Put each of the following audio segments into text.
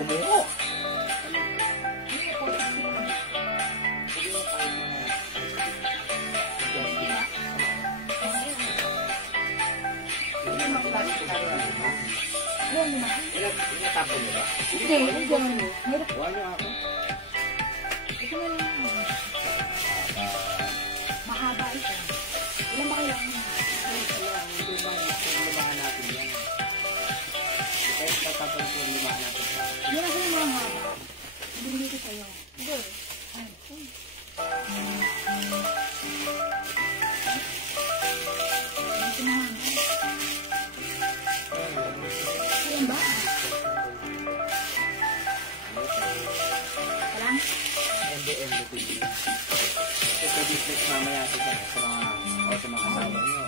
sumuko. Inatapon mo ba? Hindi, ganun. Wala ako. Ito na lang. Mahaba ito. Ilan ba kailangan mo? Lumahan natin yan. Kahit tatapon ko lumahan natin. Yan ako yung mahaba. Binili ko sa'yo. Hindi. Ay, ito na. Ayan ba? Alam? MDM ito yun. Ito business mamaya sa mga kasama nyo.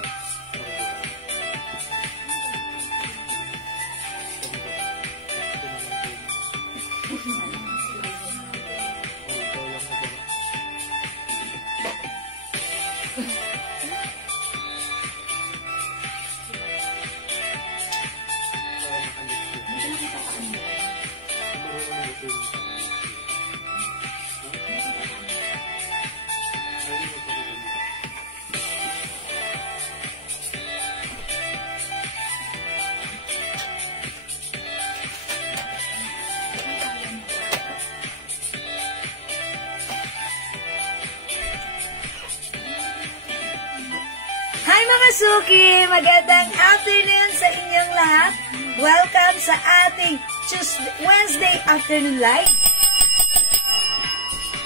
Hi mga Suki! Magandang afternoon sa inyong lahat. Welcome sa ating Wednesday afternoon live.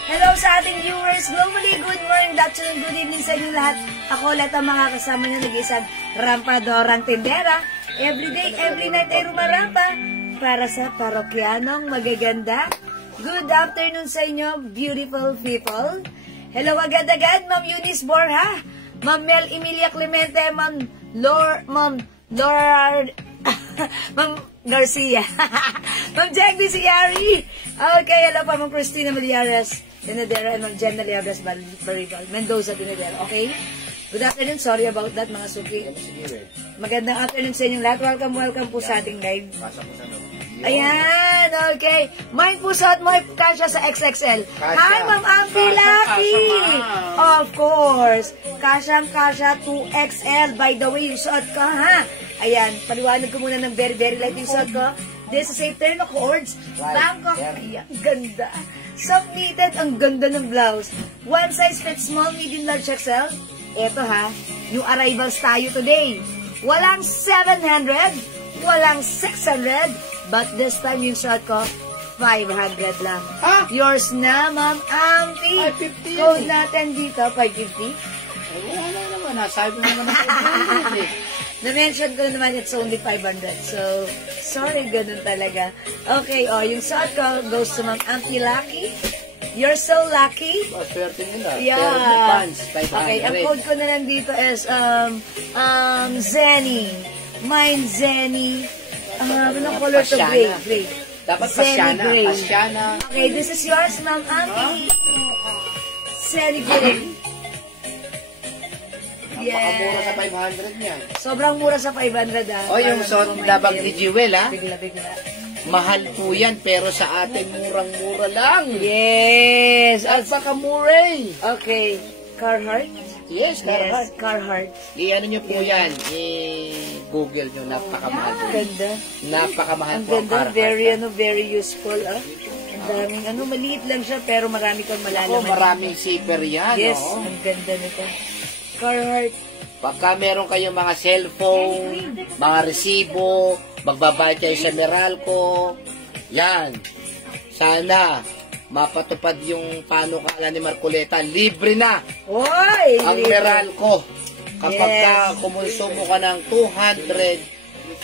Hello sa ating viewers globally. Good morning, good afternoon, good evening sa inyong lahat. Ako ulit ang mga kasama nyo nag-isang rampadorang tindera. Every day, every night ay rumarampa para sa parokyanong magaganda. Good afternoon sa inyo, beautiful people. Hello agad-agad, Ma'am Eunice Borja, Ma'am Mel Emilia Clemente, Ma'am Laura, Ma'am Garcia, Ma'am Jack Diciari. Okay, hello pa Ma'am Christina Maliaras, Dinadera, and Ma'am Jen Maliaras Baribal, Mendoza Dinadera. Okay? Good afternoon. Sorry about that, mga Suki. Magandang afternoon sa inyong lahat. Welcome po sa ating live. Ayan, okay. Mine po suot mo kasya sa XXL. Hi, Ma'am Ampi Lucky. Of course. Kasyang-kasya 2XL. By the way, yung suot ko, ha? Ayan, paliwanag ko muna ng very, very light yung suot ko. This is a turn of cords. Bangkok. Ayan, ganda. Submitted, ang ganda ng blouse. One size fits small, medium, large, XL. Eto ha, yung arrivals tayo today. Walang 700, walang 600, but this time yung shot ko, 500 lang. Ha? Yours na, Ma'am Ampi. 550. Code natin dito, 550. Wala naman, nasabi mo naman ang 500 eh. Na-mention ko na naman, it's only 500. So, sorry, ganun talaga. Okay, yung shot ko goes to Ma'am Ampi Lucky. You're so lucky. Swerte nila. Yeah. Pants, 500. Okay, ang code ko na lang dito is Zenny. Mine Zenny. Anong color to? Gray. Gray. Dapat Zenny pasyana. Gray. Pasyana. Okay, this is yours, Ma'am Ampi. Zenny Gray. Napakamura sa 500 niya. Sobrang mura sa 500 O, yung suot labag ni Jewel, ha? Bigla-bigla. Mahal po yan, pero sa atin murang-mura lang. Yes. At baka mura eh. Okay. Carhartt? Yes, Carhartt. Yes, Carhartt. I-ano nyo po yan, i-google nyo, napakamahal. Ang ganda. Napakamahal Ang po ang ganda, Carhartt. very useful, Ang daming, maliit lang siya, pero marami kang malalaman. Maraming zipper yan, Yes, oh. ang ganda nito. Carhartt. Pagka meron kayong mga cellphone, mga resibo, magbabayad kayo sa Meralco, yan. Sana mapatupad yung panukala ni Marcoleta. Libre na Oy! ang Meralco. Kapag Yes. ka kumonsumo ka ng 200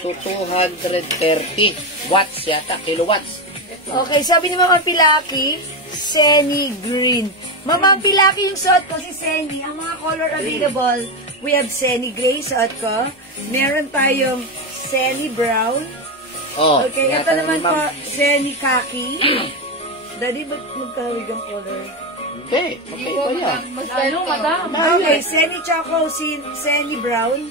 to 230 watts yata, kilowatts. Okay, sabi ni Mama Pilaki, Senny Green. Mama Pilaki yung suot ko, si Senny. Ang mga color available, we have Senny Gray, suot ko. Meron tayong Senny Brown. Oh, Okay, ito naman po, Senny Khaki. Daddy, ba't magkawig ang color? Okay, okay pa yan. Okay, Senny Choco, Senny Brown.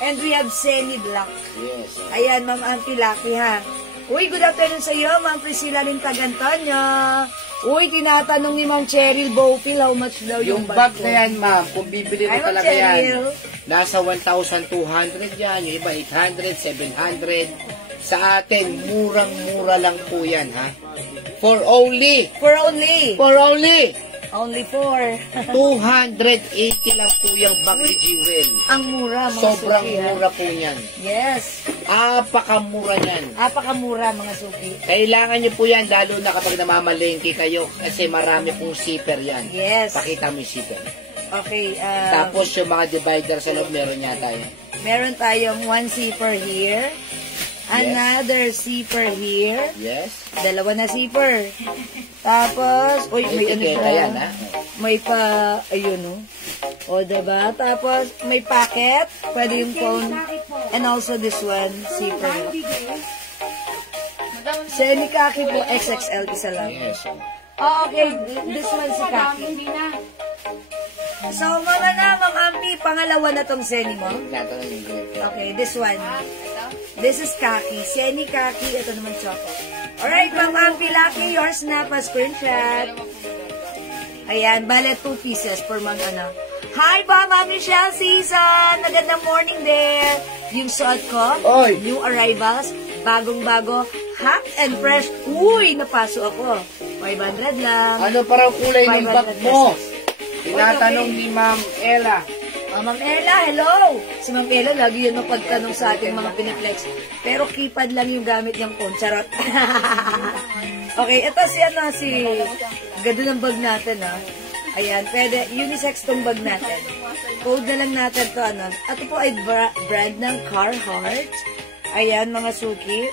And we have Senny Black. Yes. Ayan, Ma'am Auntie Lucky, ha. Uy, good afternoon sa iyo, Ma'am Priscilla Lintagantonyo. Uy, tinatanong ni Ma'am Cheryl Bowfield how much daw Yung yung bag ko. na yan, ma'am, kung bibili mo Ay, Ma'am talaga yan, Cheryl. nasa 1,200 yan, yung iba 800, 700. Sa atin, murang-mura lang po yan, ha? For only Only 4. 280 lang po yung bag ni Jewel. Ang mura, mga Sobrang suki. Ha? mura po yan. Yes. Apakamura yan. Apakamura, mga suki. Kailangan nyo po yan, lalo na kapag namamalengke kayo, kasi marami pong zipper yan. Yes. Pakita mo yung zipper. Okay. Tapos yung mga divider sa loob, meron yata yan. Meron tayong 1 zipper here. Another zipper here. Yes. Dalawa na zipper. Tapos, uy, may ano Etiketa siya. yan, ha? May pa, ayun o. O, diba? Tapos, may packet. Pwede yung phone. And also this one, zipper. Senikaki po, XXL, isa lang. Yes. Oh, okay. This one si Kaki. So, mga na, Ma'am Ampi, pangalawa na tong Seni mo. Okay, this one. This is Kaki. Seni Kaki. Ito naman Choco. Alright, Ma'am Ampi, Lucky, yours na pa screenshot. Ayan, bale 2 pieces for Ma'am ano. Hi pa, Ma'am Michelle Season! Magandang morning there. Yung suot ko, Oy! new arrivals, bagong-bago, hot and fresh. Uy, napaso ako. 500 lang. Ano parang kulay ng 500 bag mo? pesos. Tinatanong ni Ma'am Ella. Oh, Ma'am Ella, hello! Si Ma'am Ella, lagi yun ang pagtanong sa ating mga piniplex. Pero keypad lang yung gamit niyang phone. Charot. Okay, ito si ano, si... Ganda ng bag natin, ha? Ayan, pwede. Unisex tong bag natin. Code na lang natin to, ano. Ito po ay brand ng Carhartt. Ayan, mga suki.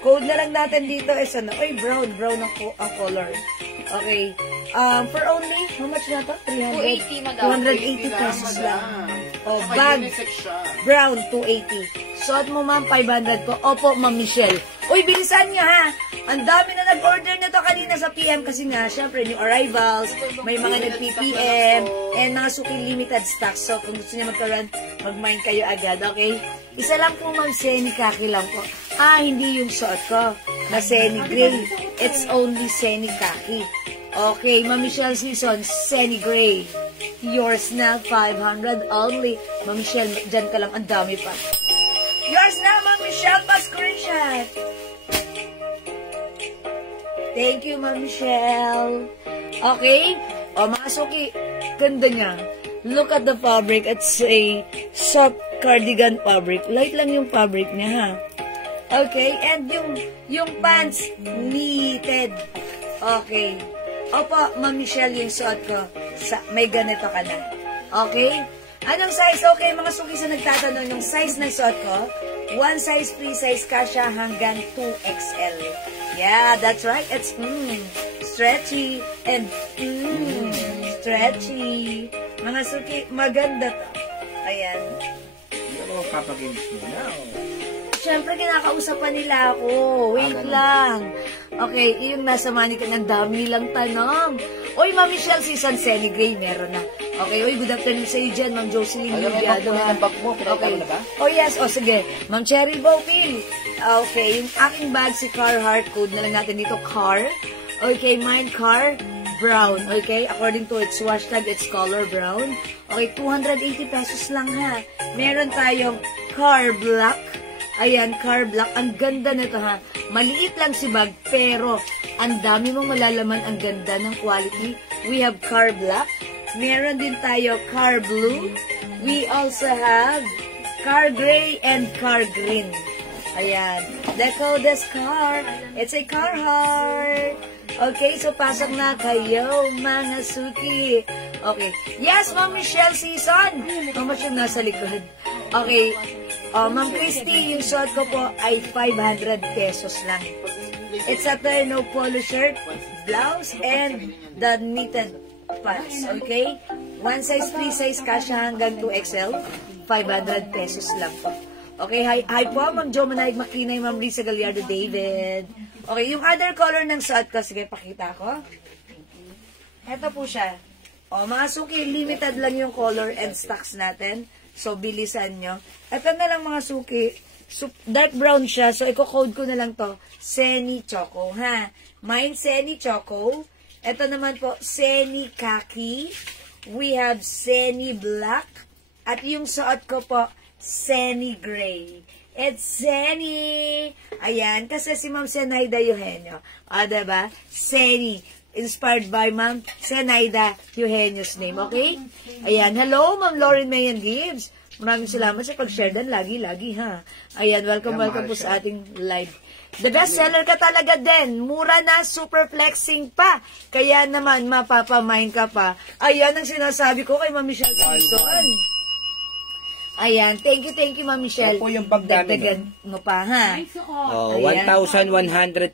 Code na lang natin dito is ano. Ay, brown. Brown ang color. Okay. For only, how much na to? 300? 280, madam. 280 pesos lang. Oh, bag. Brown, 280. Suot mo, ma'am, 500 po. Opo, Ma'am Michelle. Uy, bilisan niya, ha? Ang dami na nag-order na to kanina sa PM kasi nga, syempre, new arrivals, may mga nag-PPM, and mga suki limited stocks. So, kung gusto niya magkaroon, mag-mind kayo agad, okay? Isa lang po, Ma'am, Seni Kaki lang po. Hindi yung suot ko na Seni Gray. It's only Seni Kaki. Okay, Ma'am Michelle Season, Seni Gray. Yours na, 500 only. Ma'am Michelle, dyan ka lang, ang dami pa. Yours na, Ma'am Michelle, pa screenshot. Thank you, Ma'am Michelle. Okay? O, mga suki, ganda niya. Look at the fabric. It's a soft cardigan fabric. Light lang yung fabric niya, ha? Okay? And yung pants, knitted. Okay. Opo, Ma'am Michelle, yung suot ko. May ganito ka na. Okay? Anong size? Okay, mga suki sa nagtatanong, yung size na suot ko, 1 size, free size ka siya hanggang 2XL. Yeah, that's right. It's stretchy and stretchy. Mga suki, maganda to. Ayan. Hindi ako papaginis mo na. Siyempre, kinakausapan nila ako. Wait lang. Okay, yung nasa Manika, ang dami nilang tanong. Oy, Ma'am Michelle, Season Seni Gray, meron na. Okay, oy, good afternoon sa iyo dyan, Ma'am Jocelyn. Alam mo, Lubiado, yung ha? bag mo, pinagkano Okay. na ba? Oh, yes. Oh, sige. Ma'am Cherry Bowfield. Okay, yung aking bag, si Carhartt, code na lang natin dito, Car. Okay, mine, Car, brown. Okay, according to its hashtag, it's color brown. Okay, 280 pesos lang, ha. Meron tayong Car Black. Ayan, Car Black. Ang ganda nito, ha. Maliit lang si bag, pero ang dami mong malalaman ang ganda ng quality. We have Car Black. Meron din tayo Car Blue. We also have Car Gray and Car Green. Ayan. Deco this car. It's a Carhartt. Okay, so pasok na kayo, mga suki. Okay. Yes, Ma'am Michelle Season. How much yung nasa likod? Okay. Ma'am Christy, yung suot ko po ay 500 pesos lang. It's a terno polo shirt, blouse, and the knitted pants. Okay? 1 size, 3 size kasha hanggang 2XL. 500 pesos lang po. Okay, hi po, Ma'am Jo Manaid Makinay, Ma'am Risa Gallardo David. Okay, yung other color ng suot ko, sige, pakita ko. Ito po siya. Mga suki, limited lang yung color and stocks natin. So, bilisan nyo. Ito na lang mga suki, dark brown siya. So, i-code ko na lang to. Seni Choco, ha? Mine, Seni Choco. Ito naman po, Seni Khaki. We have Seni Black. At yung suot ko po, Seni Gray. It's Seni. Ayan, kasi si Ma'am Zenaida Eugenio. O, diba? Seni. Inspired by Ma'am Zenaida Eugenio's name. Okay? Ayan. Hello, Ma'am Lauren Mayan Gibbs. Maraming salamat sa pag-share dan. Lagi, ha? Ayan, welcome po sa ating live. The best seller ka talaga din. Mura na, super flexing pa. Kaya naman, mapapamain ka pa. Ayan ang sinasabi ko kay Ma'am Michelle Simpson. Ayan, thank you, Ma'am Michelle. Yan po yung bag namin. Dagdagan mo pa, ha? Oh, 1,100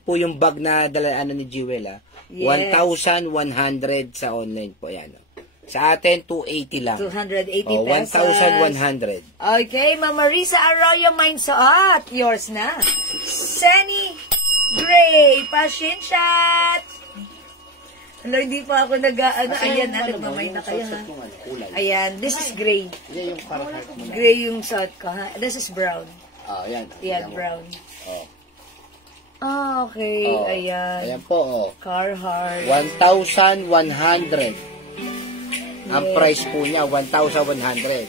po yung bag na dala ni Jewel, ha? Yes. 1,100 sa online po, yan. Sa atin, 280 lang. 280 Oh, pesos. 1,100. Okay, Ma'am Marisa Arroyo, mine suot. Yours na. Seni Gray, pasensya. Hello, hindi pa ako nag-ano. Ayan, nagmamay na kayo, ha? Ayan, this is gray. Yan yung Carhartt mo na. Gray yung suot ko, ha? This is brown. Oh, yan. Yan, brown. Oh. Ah, okay. Oh. Ayan. Ayan po, oh. Carhartt. 1,100. Ang price po niya, 1,100.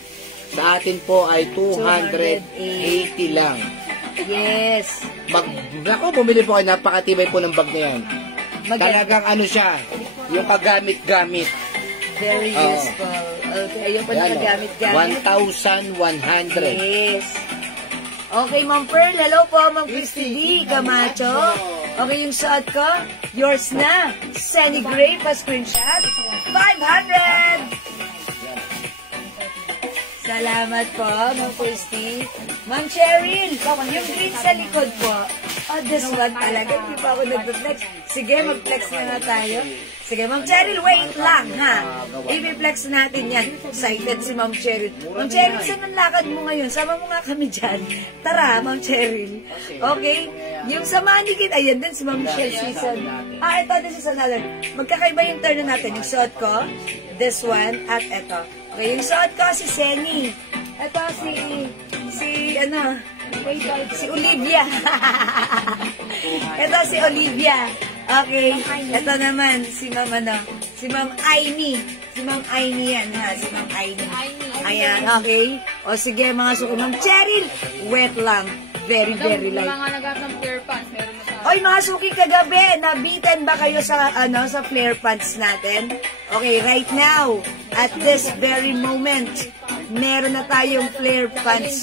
Sa atin po ay 280 lang. Yes. Naku, bumili po kayo, napakatibay po ng bag na yan. Maganda. Talagang ano siya, yung kagamit-gamit. Very Oo. useful. Okay, ayun pa Yan, na gamit-gamit. 1,100. Yes. Okay, Ma'am Pearl. Hello po, Ma'am Christy D. Camacho. Okay, yung suot ko. Yours na. Seni Gray, pa-screenshot. 500! Salamat po, Ma'am Christy. Ma'am Cheryl, yung green sa likod po. Oh, this one talaga. Hindi pa ako nag-flex. Sige, mag-flex na nga tayo. Sige, Ma'am Cheryl, wait lang, ha? I-flex natin yan. Excited si Ma'am Cheryl. Ma'am Cheryl, saan ang lakad mo ngayon? Sama mo nga kami dyan. Tara, Ma'am Cheryl. Okay? Yung sa mannequin, ayan din si Ma'am Michelle Season. Ah, ito, this is another. Magkakaiba yung turn na natin. Yung suot ko, this one, at ito. Okay, yung suot ko, si Seni. Ito, si Olivia. Ito, si Olivia. Okay, ito naman, si Ma'am Aini. Si Ma'am Aini yan, ha? Si Ma'am Aini. Ayan, okay. O, sige, mga suko. Ma'am Cheryl, wet lang. Very, very light. Mga nagap ng flare pants, meron na sa... Oy, mga suki kagabi, nabitan ba kayo sa sa flare pants natin? Okay, right now, at this very moment, meron na tayong flare pants.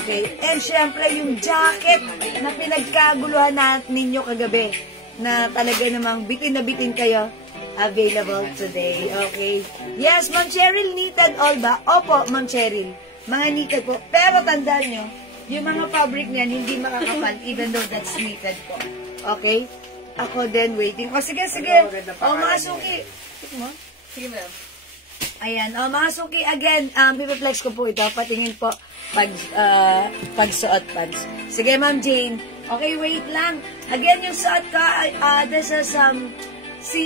Okay, and syempre yung jacket na pinagkaguluhan ninyo kagabi, na talaga namang bitin na bitin kayo, available today. Okay. Yes, Ma'am Cheryl, knitted all ba? Opo, Ma'am Cheryl. Mga knitted po. Pero tandaan nyo, yung mga fabric niyan, hindi makakapal, even though that's knitted po. Okay? Ako din, waiting. O, sige. O, mga suki. Sige, ma'am. Ayan. O, mga suki, again, pipiflex ko po ito. Patingin po pag-suot pants. Sige, Ma'am Jane. Okay, wait lang. Again, yung suot ko, this is, si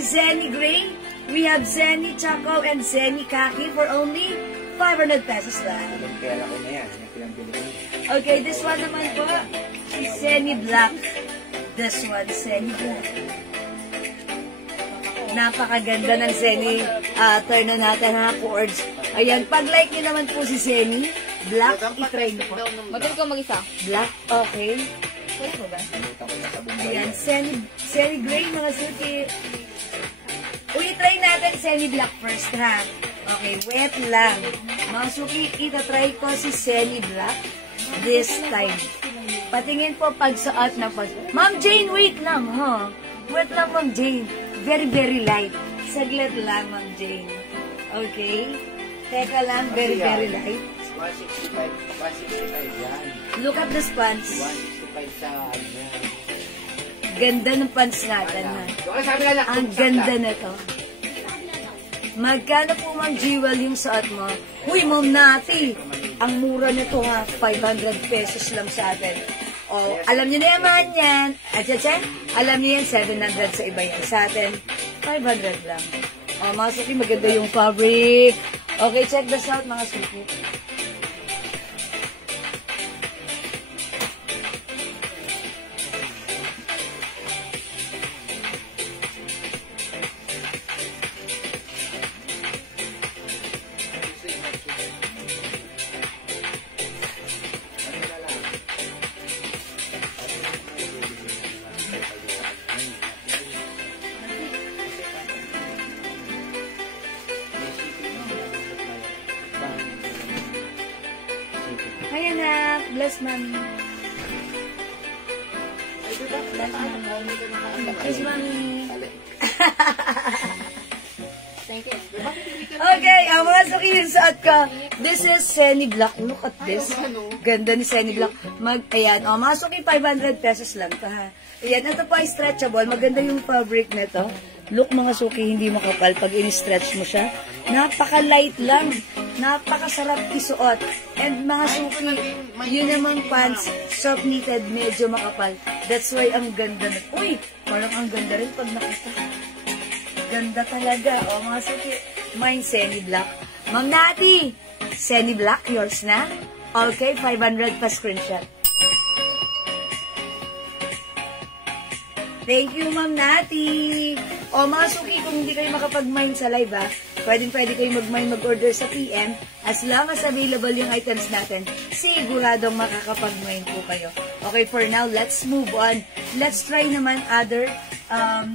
Seni Gray. We have Seni Choco and Seni Khaki for only 500 pesos lang. Pera ko na yan. Okay, this one naman po, Seni Black. This one, Seni Black. Napakaganda ng Seni turn na natin, ha, chords. Ayan, pag-like nyo naman po si Seni Black, i-try nyo po. Madali ko mag-isa. Black, okay. Wala ko ba? Ayan, Seni Gray, mga suki. I-try natin Seni Black first, ha. Okay, wait lang. Mga suki, itatry ko si Seni Black this time. Patingin po pagsuot na pagsuot. Ma'am Jane, wait lang, ha? Wait lang, Ma'am Jane. Very, very light. Saglit lang, Ma'am Jane. Okay? Teka lang, very, very light. 165 yan. Look at this pants. 165 sa ano. Ganda ng pants natin, ha? Ang ganda na to. Magkano po, Ma'am Jewel, yung suot mo? Uy, Ma'am Nati, ang mura nito, ha? 500 pesos lang sa atin. O, alam niyo na naman yan. Alam niyo yan, 700 sa iba yan. Sa atin, 500 lang. O, mga suki, maganda yung fabric. Okay, check this out, mga suki. Robles, ma'am. Yes, mami. Thank you. Okay, mga suki yung suot ko. This is Senny Black. Look at this. Ganda ni Senny Black. Ayan, mga suki, 500 pesos lang to, ha. Ayan, ito po ay stretchable. Maganda yung fabric nito. Look, mga suki, hindi makapal pag in-stretch mo siya. Napaka-light lang. Napakasarap isuot. And mga suki, yun namang pants, soft knitted, medyo makapal. That's why ang ganda na. Uy, parang ang ganda rin pag nakita. Ganda talaga. O, mga suki, mine Senny Black. Ma'am Nati, Senny Black, yours na? Okay, 500 pa screenshot. Thank you, Ma'am Nati. O, mga suki, kung hindi kayo makapag-mine sa live, ha, pwede kayo mag-mine, mag-order sa PM. As long as available yung items natin, siguradong makakapag-mine po kayo. Okay, for now, let's move on. Let's try naman other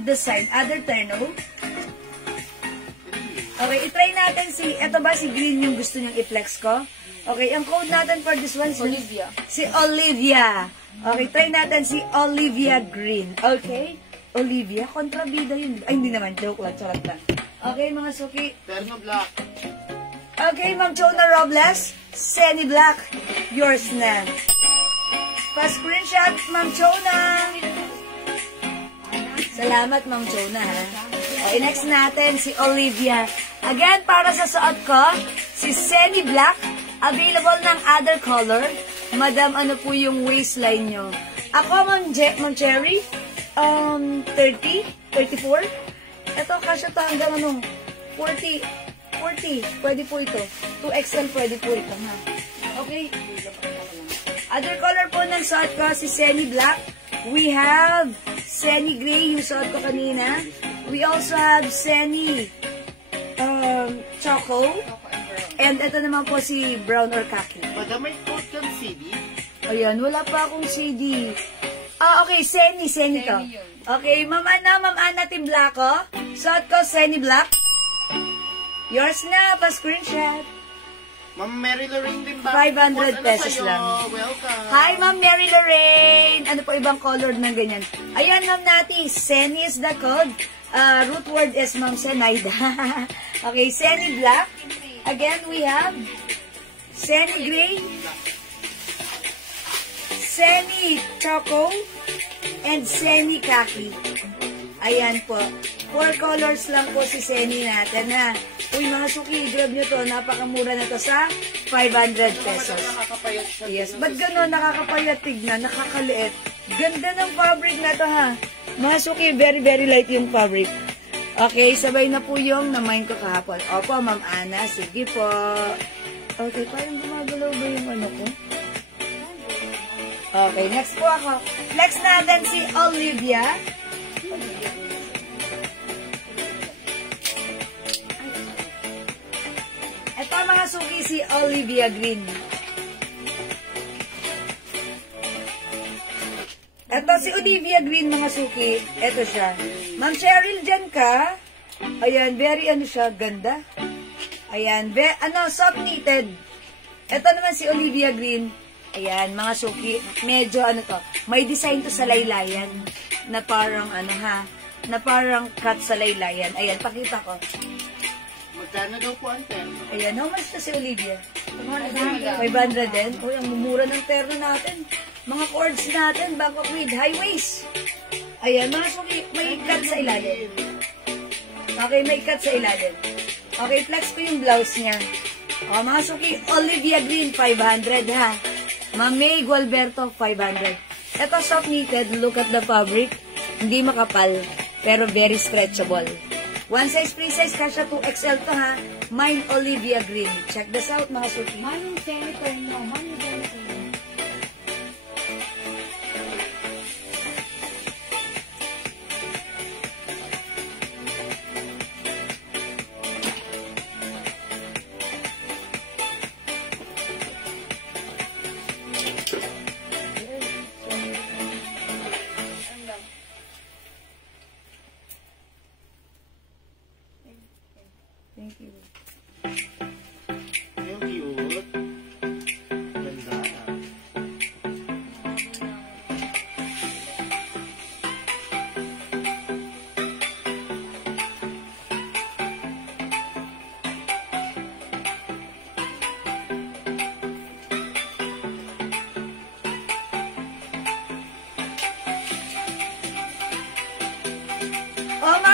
design, other terno. Okay, itry natin eto ba si Green yung gusto niyang i-flex ko? Okay, ang code natin for this one, Olivia. Si Olivia. Okay, try natin si Olivia Green. Okay? Olivia, kontrabida yun. Ay, hindi naman. Joke lang, charot lang. Okay, mga suki. Terno Black. Okay, Ma'am Chona Robles, Senny Black, yours na. Pa-screenshot, Ma'am Chona. Salamat, Ma'am Chona, ha. Okay, next natin, si Olivia. Again, para sa suot ko, si Senny Black, available ng other color. Madam, ano po yung waistline nyo? Ako, Ma'am Cherry, 30, 34. Ito, kasya to hanggang 40, pwede po ito. 2XL pwede po ito, ha. Okay. Other color po ng suot ko, si Senny Black. We have Senny Gray, yung suot ko kanina. We also have Senny Choco. And ito naman po si Brown or Khaki. Madam, may code kang CD? Ayan, wala pa akong CD. Okay, Senny to. Okay, Ma'am Ana Team Blacko. Suot ko, Senny Black. Yours na, pa-screenshot. Ma'am Mary Lorraine din ba? 500 pesos lang. Welcome. Hi, Ma'am Mary Lorraine. Ano po ibang color ng ganyan? Ayan, Ma'am Nati. Senny is the code. Root word is Ma'am Senaida. Okay, Senny Black. Again, we have Senny Gray, Senny Choco, and Senny Khaki. Ayan po. 4 colors lang po si Senny natin, ha. Uy, mga suki, grab nyo to. Napakamura na to sa 500 pesos. Yes. Ba't gano'n? Nakakapayat, tignan. Nakakaliit. Ganda ng fabric na to, ha. Mga suki, very, very light yung fabric. Okay, sabay na po yung na-mine ko kahapon. Opo, Ma'am Ana. Sige po. Okay, parang gumagalaw ba yung ano ko? Okay, next po ako. Flex natin si Olivia. Ito mga suki, si Olivia Green. Ito si Olivia Green, mga suki. Ito siya. Ma'am Cheryl, dyan ka. Ayan, very siya, ganda. Ayan, soft knitted. Ito naman si Olivia Green. Ayan, mga suki. Medyo may design to sa laylayan. Na parang na parang cut sa laylayan. Ayan, pakita ko. Magkano daw po ang terno? Ayan, how much na si Olivia? 500 din. Uy, ang mumura ng terno natin. Mga cords natin, Bangkok with high waist. Ayan, mga suki, may cut sa ilalim. Okay, may cut sa ilalim. Okay, flex ko yung blouse niya. O, mga suki, Olivia Green, 500 ha. Ma'am May Gualberto, 500. Ito, soft knitted. Look at the fabric. Hindi makapal, pero very stretchable. One size, free size, kasha 2XL to ha. Mine, Olivia Green. Check this out, mga suki. Manong senator no. Manong senator no. Yung cute. Ganda.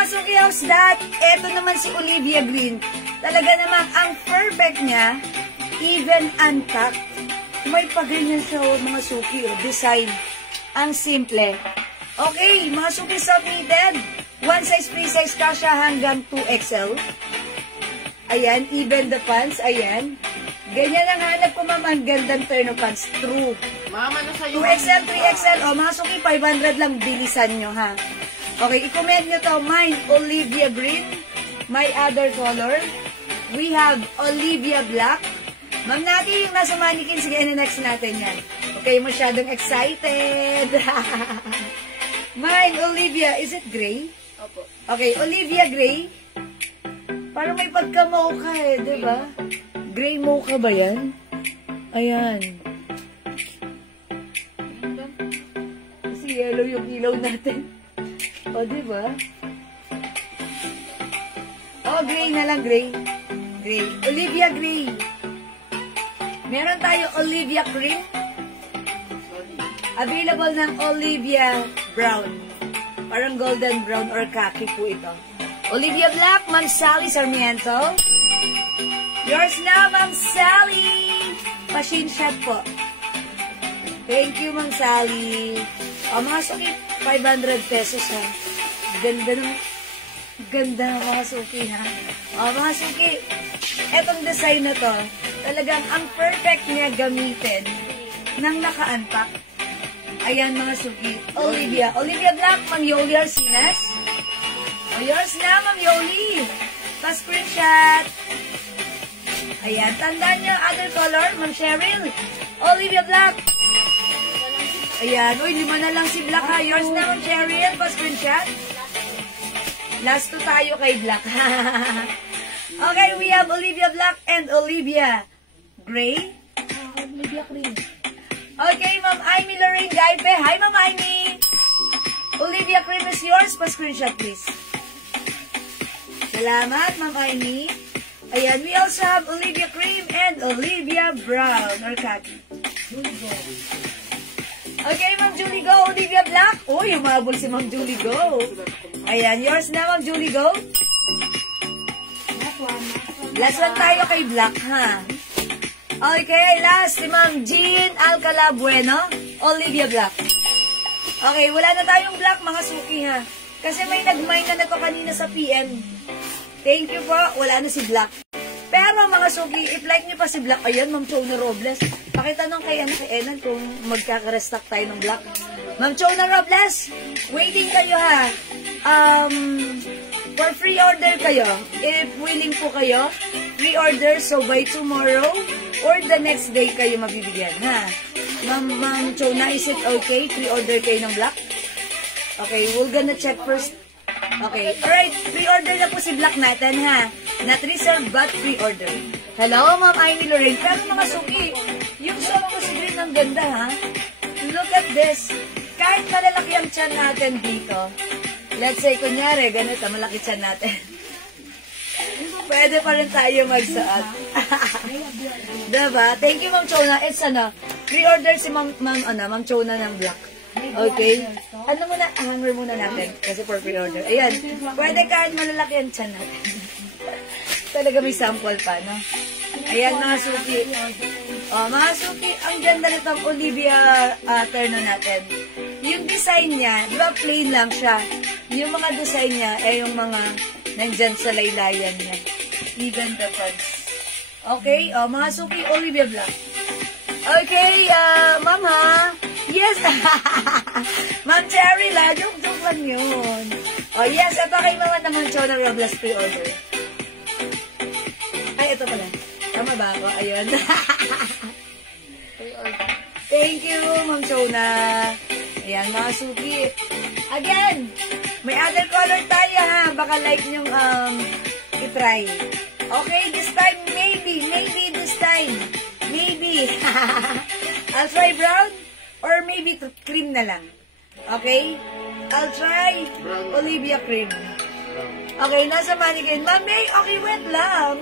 Suki, how's that? Eto naman si Olivia Green. Talaga namang ang perfect niya, even untucked. May paganyan siya, mga Suki, design. Ang simple. Okay, mga Suki submitted. One size, free size ka siya hanggang 2XL. Ayan, even the pants. Ayan. Ganyan ang hanap ko, ma'am. Ang gandang turn of pants. True. Mama, na sa'yo. 2XL, 3XL. O, mga Suki, 500 lang. Bilisan nyo, ha? Okay, i-comment nyo to. Mine, Olivia Green. My other color. We have Olivia Black. Ma'am Nati, yung nasa mannequin. Sige, next natin yan. Okay, masyadong excited. Mine, Olivia. Is it gray? Opo. Okay, Olivia Gray. Parang may pagka-mocha eh, di ba? Gray mocha ba yan? Ayan. Kasi yellow yung ilaw natin. O, di ba? Oh, gray na lang, gray. Gray. Olivia Gray. Meron tayo Olivia Cream. Available ng Olivia Brown. Parang golden brown or khaki po ito. Olivia Black, Ma'am Sally Sarmiento. Yours na, Ma'am Sally. Machine shot po. Thank you, Ma'am Sally. O, mga Suki, 500 pesos ha. Ganda ng mga Suki ha. O, mga Suki, etong design na to, talagang ang perfect niya gamitin nang naka-unpack. Ayan, mga Suki. Olivia Black, Ma'am Yoli Arcinas. O, yours na, Ma'am Yoli. Pa-screenshot. Ayan, tandaan niyo, other color, Ma'am Cheryl. Olivia Black. Ayan, uy, 5 na lang si Black ha. Yours na, Ma'am Cheryl. Pa-screenshot. Last 2 tayo kay Black. Okay, we have Olivia Black and Olivia Gray. Olivia Green. Okay, Ma'am Amy Lorraine Gaipe. Hi, Ma'am Amy. Olivia Cream is yours. Pa-screenshot, please. Salamat, Ma'am Amy. Ayan, we also have Olivia Cream and Olivia Brown or khaki. Okay, Ma'am Julie Go. Olivia Black. Uy, umabol si Ma'am Julie Go. Ayan, yours na, Ma'am Julie Go. Last one tayo kay Black, ha? Okay, last si Ma'am Jean Alcala Bueno, Olivia Black. Okay, wala na tayong Black, mga Suki, ha? Kasi may nag-mine na to kanina sa PM. Thank you po, wala na si Black. Pero mga Suki, if like nyo pa si Black, ayan, Ma'am Chona Robles. Pakitanong kay Enan kung magkakarestock tayo ng Black. Ma'am Chona Robles, waiting kayo, ha? For free order kayo. If willing po kayo, free order, so by tomorrow or the next day kayo mabibigyan, ha? Ma'am Chona, is it okay? Free order kayo ng Black? Okay, we're gonna check first. Okay, alright, free order na po si Black natin, ha? Not reserved, but free order. Hello, Ma'am Amy Lorraine. Pero mga Suki, yung song ko si Green ang ganda, ha? Look at this. Kahit malalaki ang tiyan natin dito, let's say, kunyari, ganito, malaki tiyan natin. Pwede pa rin tayo magsuot. Diba? Thank you, Ma'am Chona. It's pre-order si Ma'am Chona ng Black. Okay? Ano muna, hanger muna natin. Kasi for pre-order. Ayan. Pwede kahit malalaki ang tiyan natin. Talaga may sample pa, no? Ayan, mga Suki. Oh, mga Suki, ang ganda nitong Olivia terno natin. Yung design niya, di ba plain lang siya? Yung mga design niya, yung mga nandyan sa laylayan niya. Even the pants. Okay? Oh, mga Suki, Olivia Black. Okay, Ma'am ha? Yes! Ma'am Cherry la, joke lang yun. Oh, yes, ito kay Mama naman Chona Robles pre-order. Ay, ito pala. Tama ba ako? Ayun. Thank you, Ma'am Chona. Ayan, mga Suki. Again, may other color tayo ha. Baka like nyong i-try. Okay, this time, maybe this time. Maybe. I'll try brown or maybe cream na lang. Okay? I'll try Olivia Cream. Okay, nasa mannequin. Ma'am May, okay, wait lang.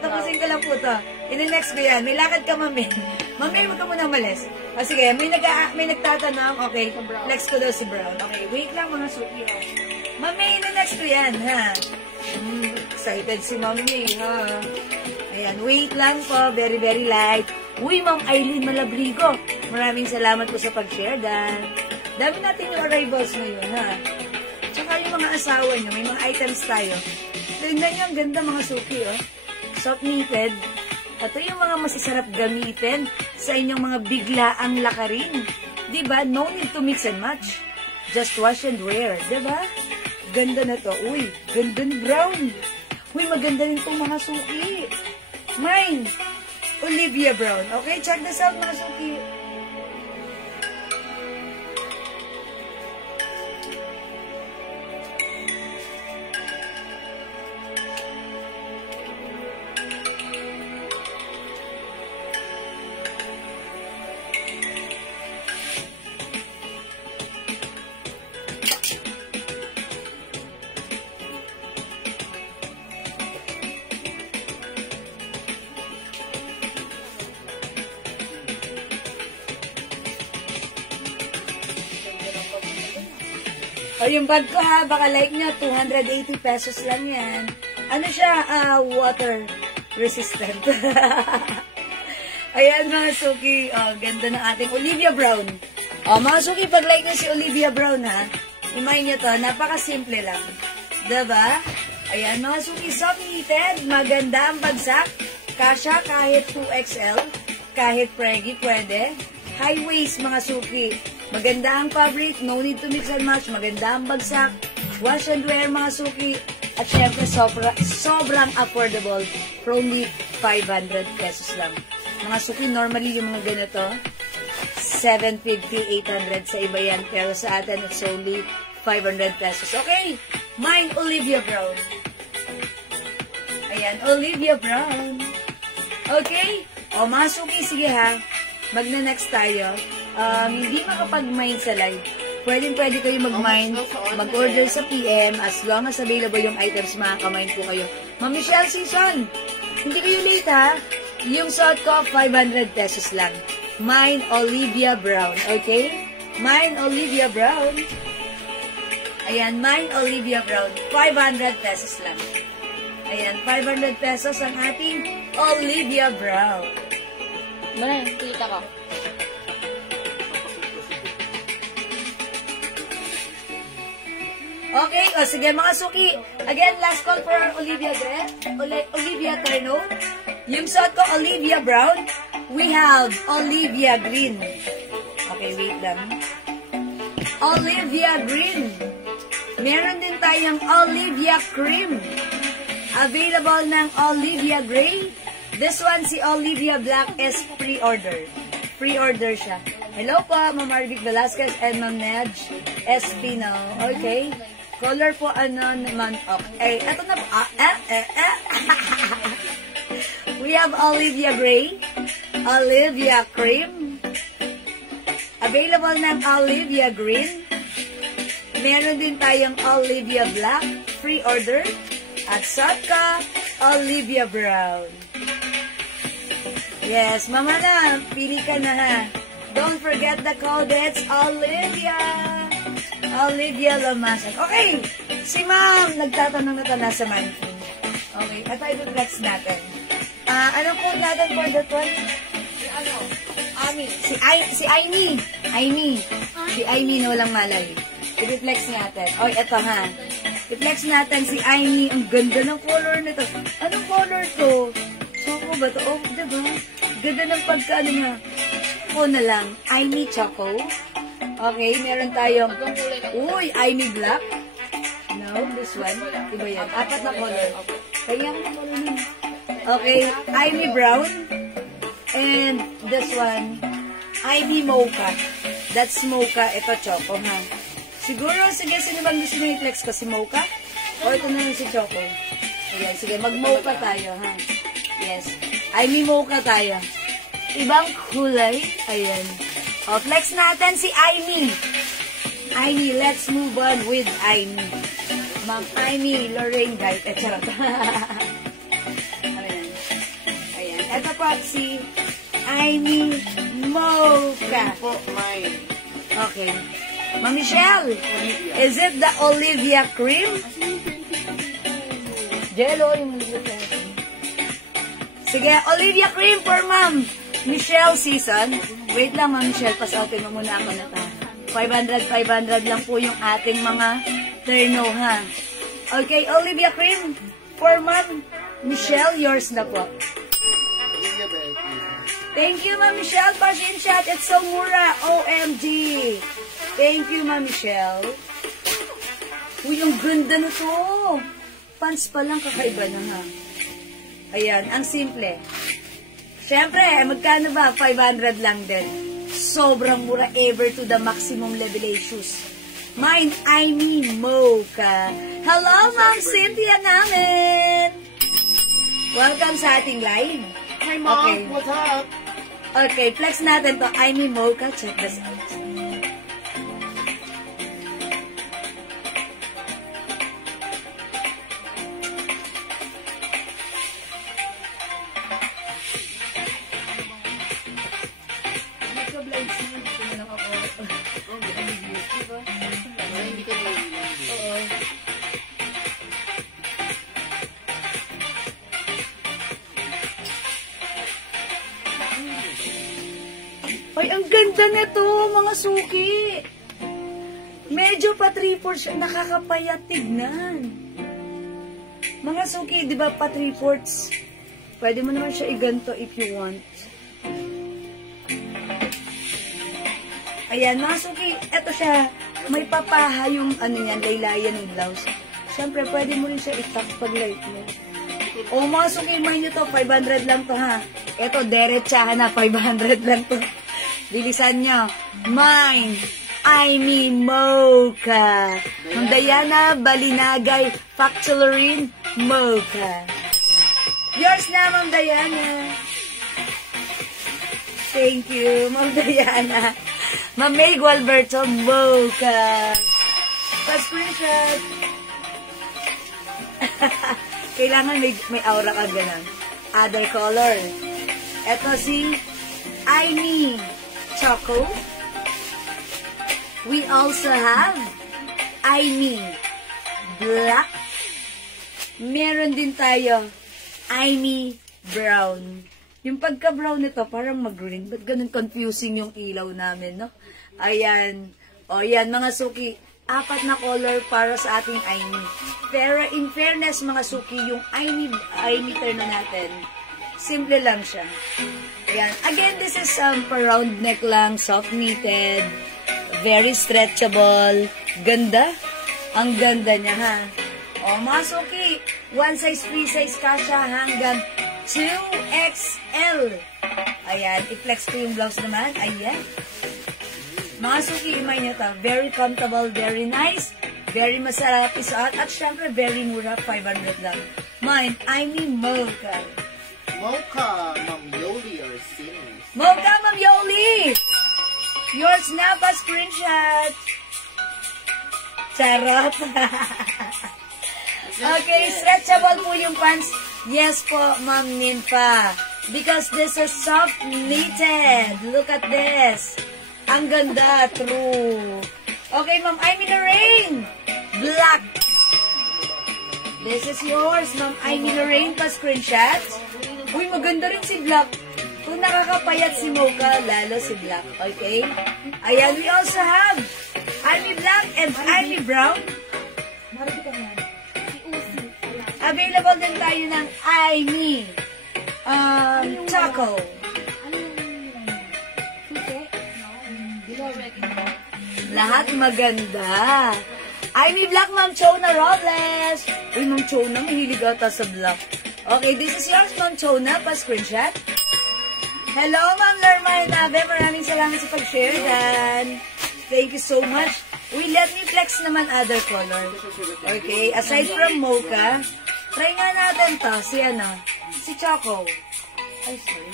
Tapusin ko lang po to. In the next ko yan. May lakad ka, Ma'am May. Ma'am May, huwag ka muna umalis. Sige, may nagtatanong. Okay, flex ko daw si Brown. Okay, wait lang mga suki. Mami, na-next ko yan, ha? Excited si Mami, ha? Ayan, wait lang po. Very, very light. Uy, Ma'am Eileen Malabrigo. Maraming salamat po sa pag-share, Dan. Dami natin yung arrivals ngayon, ha? Tsaka yung mga asawa nyo, may mga items tayo. Tingnan nyo, ang ganda mga suki, oh. Soft knitted. Ito yung mga masasarap gamitin sa inyong mga biglaang lakarin. Diba? No need to mix and match. Just wash and wear. Diba? Ganda na to. Uy, ganda ni Brown. Uy, maganda rin itong mga suki. Mine, Olivia Brown. Okay, check this out mga suki. O, yung bag ko ha, baka like nyo, 280 pesos lang yan. Ano siya? Water resistant. Ayan mga suki, ganda ng ating Olivia Brown. Mga suki, pag like nyo si Olivia Brown ha, imayin nyo to, napaka-simple lang. Diba? Ayan mga suki, soft knitted, maganda ang bagsak, kasya kahit 2XL, kahit preggy, pwede. High waist mga suki. Maganda ang fabric, no need to mix and match, maganda ang bagsak, wash and wear mga suki, at syempre sobrang affordable for only 500 pesos lang. Mga suki, normally yung mga ganito, 750, 800 sa iba yan, pero sa atin it's only 500 pesos. Okay, mine Olivia Brown. Ayan, Olivia Brown. Okay, o mga suki, sige ha, magna-next tayo. Hindi makapag-mine sa live. Pwede kayo mag-mine, mag-order sa PM, as long as available yung items, makaka-mine po kayo. Ma'am Michelle Season, hindi kayo late ha? Yung suot ko, 500 pesos lang. Mine Olivia Brown, okay? Mine Olivia Brown. Ayan, mine Olivia Brown, 500 pesos lang. Ayan, 500 pesos ang ating Olivia Brown. Manan, kita ko. Okay, o sige mga suki. Again, last call for Olivia Terno. Yung suot ko, Olivia Brown. We have Olivia Green. Okay, wait lang. Olivia Green. Meron din tayong Olivia Cream. Available ng Olivia Gray. This one, si Olivia Black is pre-order. Pre-order siya. Hello po, Ma'am Marvic Velasquez and Ma'am Nedge Espino. Okay. Color po ano naman. Okay. Ito na po. We have Olivia Gray. Olivia Cream. Available ng Olivia Green. Meron din tayong Olivia Black. Pre-order. At Sotka, Olivia Brown. Yes, mama na. Pili ka na ha. Don't forget the code. It's Olivia. Olivia Lamasan. Okay. Si ma'am, nagtatanong na to nasa mannequin. Okay. At tayo flex natin. Anong code natin for that one? Si Aimee. Si Aimee na walang malay. I-reflex natin. Oy, eto ha. I-flex natin si Aimee. Ang ganda ng color nito. Anong color to? Choco ba to? Oh, diba? Ganda ng pagkaano niya. Choco na lang. Aimee Choco. Okay, meron tayong, Aimee Black. No, this one. Iba yan. 4 na color. Kaya ko na color na. Okay, Aimee Brown. And this one, Aimee Mocha. That's Mocha. Ito Choco, ha? Siguro, sige, sino bang gusto nyo i-flex ko? Si Mocha? O ito na lang si Choco? Ayan, sige, mag-Mocha tayo, ha? Yes. Aimee Mocha tayo. Ibang kulay. Ayan. O, flex natin si Aimee. Aimee, let's move on with Aimee. Ma'am Aimee Lorraine Guide. Charot. Ayan. Ayan. Ito po si Amy Mocha. Po, may... Okay. Ma'am Michelle, is it the Olivia cream? Jello yung sige, Olivia cream for Ma'am Michelle Season. Wait lang, Ma'am Michelle, pasoutin mo muna ako na ta. 500 lang po yung ating mga terno, ha? Okay, Olivia cream for Ma'am Michelle, yours na po. Thank you, Ma'am Michelle. Pasensya, it's so mura. OMG. Thank you, Ma'am Michelle. Uy, ang ganda na to. Pants pa lang, kakaiba na, ha? Ayan, ang simple. Siyempre, magkano ba? 500 lang din. Sobrang mura, ever to the maximum level shoes. Mine, Amy Mocha. Hello, Ma'am Cynthia namin. Welcome sa ating live. Hi, Mom. Okay. What's up? Okay, flex natin to. Amy Mocha. Check this out. Ay, ang ganda na to, mga suki. Medyo pa 3/4 siya, nakakapayat tignan. Mga suki, di ba pa 3/4? Pwede mo naman siya iganto if you want. Ayan, mga suki, eto siya. May papaha yung ano yan, laylayan ng blouse. Siyempre, pwede mo rin siya itak pag light mo. O mga suki, mind nyo to, 500 lang to ha. Eto, derechahan na, 500 lang to. Bilisan nyo. Mine, Amy Mocha. Ma'am Diana Balinagay, Factorin Mocha. Yours na, Ma'am Diana. Thank you, Ma'am Diana. Ma'am May Gualberto Mocha. Pa-screenshot. Kailangan may aura ka ganun. Other color. Ito si Amy Choco. We also have Amy Black. Meron din tayo Amy Brown. Yung pagka-brown nito, parang mag-green. Ba't ganun confusing yung ilaw namin, no? Ayan. O, yan, mga suki. 4 na color para sa ating Amy. Pero in fairness, mga suki, yung Amy terno natin, simple lang siya. Ayan. Again, this is pa-round neck lang, soft knitted, very stretchable. Ganda. Ang ganda niya, ha? O, mga suki, 1 size, 3 size kasha hanggang 2XL. Ayan, i-flex ko yung blouse naman. Ayan. Mga suki, imay nyo to. Very comfortable, very nice, very masarap isuot, at syempre, very mura, 500 lang. Mine, Amy Mocha. Mocha, Ma'am Yoli or Sims? Mocha, Ma'am Yoli! Yours na pa, screenshot. Charot. Okay, stretchable po yung pants. Yes po, Ma'am Ninfa. Because this is soft knitted. Look at this. Ang ganda, true. Okay, Ma'am, I'm in the rain. Black. This is yours, Ma'am. I'm in the rain pa screenshot. Uy, maganda rin si Black. Kung nakakapayat si Mocha, lalo si Black. Okay? Ayan, we also have Amy Black and Amy Brown. Available din tayo ng Amy Choco. Lahat maganda. Amy Black, Ma'am Chona Robles. Uy, Ma'am Chona, mahilig ata sa black. Okay, this is yours, Ma'am Chona. Pa-screenshot. Hello, Ma'am Lermay Nabe. Maraming salamat sa pag-share dan. Thank you so much. Uy, let me flex naman other color. Okay, aside from Mocha, try nga natin to. Si Choco. Ay, sorry.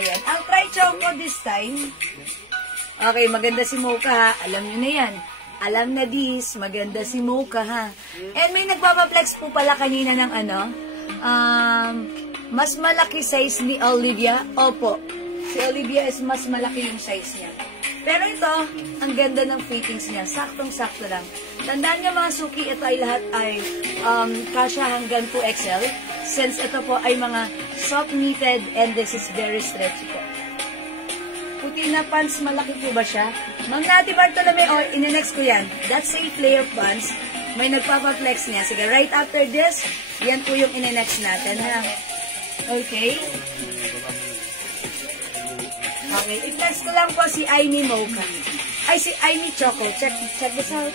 Ayan. I'll try Choco this time. Okay, maganda si Mocha, ha? Alam nyo na yan. Alam na this, maganda si Mocha, ha? And may nagpapaplex po pala kanina ng mas malaki size ni Olivia. Opo. Si Olivia is mas malaki yung size niya. Pero ito, ang ganda ng fittings niya. Saktong-sakto lang. Tandaan niyo mga suki, ito ay lahat ay kasya hanggang 2XL. Since ito po ay mga soft knitted and this is very stretchy po. Puti na pants, malaki po ba siya? Ma'am Nati Bartolome, in-next ko yan. That's a flare pants. May nagpapa-flex niya. Sige, right after this, yan po yung in-next natin, ha? Okay? Okay, i-flex ko lang po si Aimee Mocha. Ay, si Aimee Choco. Check this out.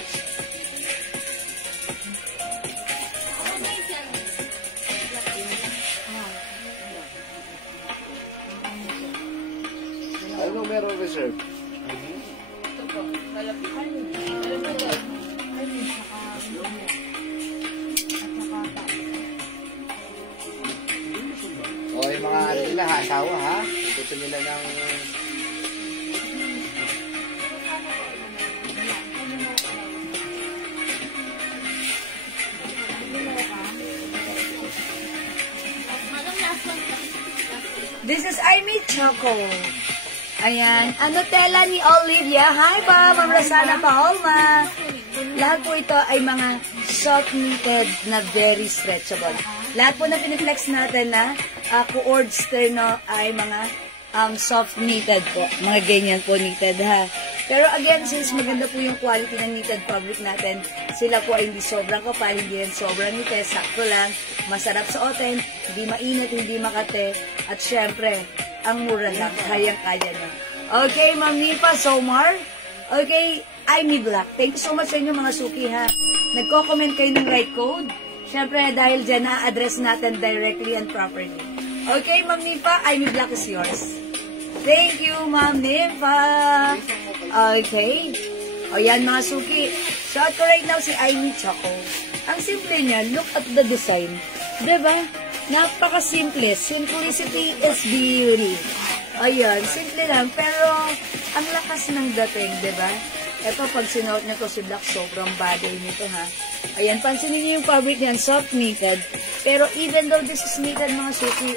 Ano meron reserve? O, yung mga ano nila, asawa ha? Gusto nila ng... This is Aimee Choco. Ayan. Ano tela ni Olivia? Hi pa, Ma'am Rosana Paolma. Lahat po ito ay mga soft knitted na very stretchable. Lahat po na piniflex natin na cord sterno ay mga soft knitted po. Mga ganyan po knitted ha. Pero again, since maganda po yung quality ng knitted fabric natin, sila po ay hindi sobrang kapal, hindi rin sobrang knitted, sakto lang, masarap sa oten, hindi mainit, hindi makate, at syempre, ang mura lang, kayang-kaya na. Okay, Ma'am Nipa, Somar. Okay, Aimee Black. Thank you so much sa inyo mga suki ha. Nagko-comment kayo ng right code. Syempre, dahil dyan na-address natin directly and properly. Okay, Ma'am Nipa, Aimee Black is yours. Thank you, Ma'am Nipa. Okay. O yan mga suki. Shot ko right now si Aimee Choco. Ang simple niya, look at the design. Diba? Napaka-simple. Simplicity is beauty. Ayan, simple lang. Pero, ang lakas ng dating, diba? Ito, pag sinuot nyo to si Black, sobrang bagay nito, ha? Ayan, pansinin nyo yung fabric niyan, soft knitted. Pero, even though this is knitted, mga suki,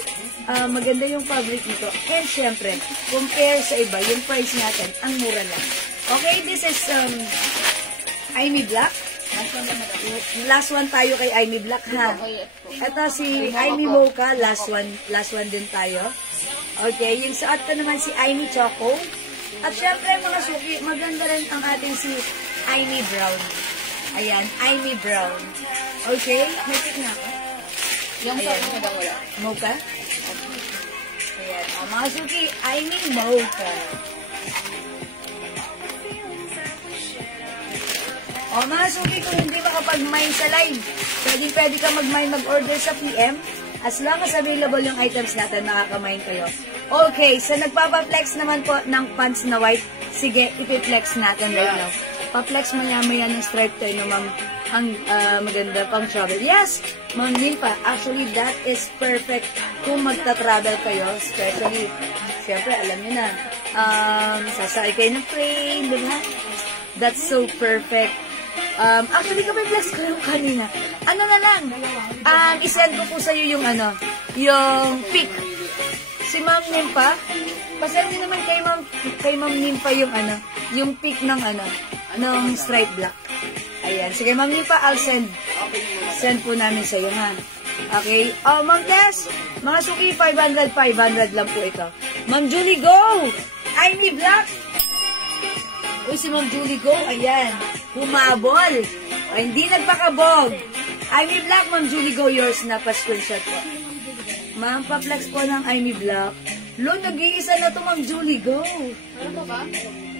maganda yung fabric nito. And, syempre, compare sa iba, yung price natin, ang mura lang. Okay, this is, Aimee Black. Last one tayo kay Aimee Black, ha? Ito si Aimee Mocha, last one din tayo. Okay, yung suot ko naman si Aimee Choco. At syempre mga suki, maganda rin ang ating si Aimee Brown. Ayan, Aimee Brown. Okay, may pick na ako. Yung sa akin na wala. Mocha? Ayan, mga suki, Aimee Mocha. O mga suki, kung hindi makapag-mine sa live, pwede ka mag-mine, mag-order sa PM. As long as available yung items natin, makaka-mine kayo. Okay, so nagpapa-flex naman po ng pants na white. Sige, ipiflex natin right now. Pa-flex maya-maya ng stripe tayo naman ang maganda pang travel. Yes, Ma'am Nipa, actually that is perfect kung magta-travel kayo. Especially, siyempre, alam nyo na, sasakay kayo ng plane, di ba? That's so perfect. Actually, kapag-flex ko yung kanina. Ano na lang, isend ko po sa'yo yung yung pic. Si Ma'am Nimpa, pasend din naman kay Ma'am Nimpa yung pic ng ng stripe black. Ayan. Sige, Ma'am Nimpa, I'll send po namin sa'yo, ha? Okay. Oh, Ma'am Tess, mga suki, 500 lang po ito. Ma'am Julie, go! Aimee Black! Uy, si Ma'am Julie, go! Ayan. Humabol. O, hindi nagpakabog. Aimee Black, Ma'am Julie, go. Yours na. Pa-screenshot po. Ma'am, pa-flex po ng Aimee Black. Lo, nag-iisa na to, Ma'am Julie, go. Ano ba?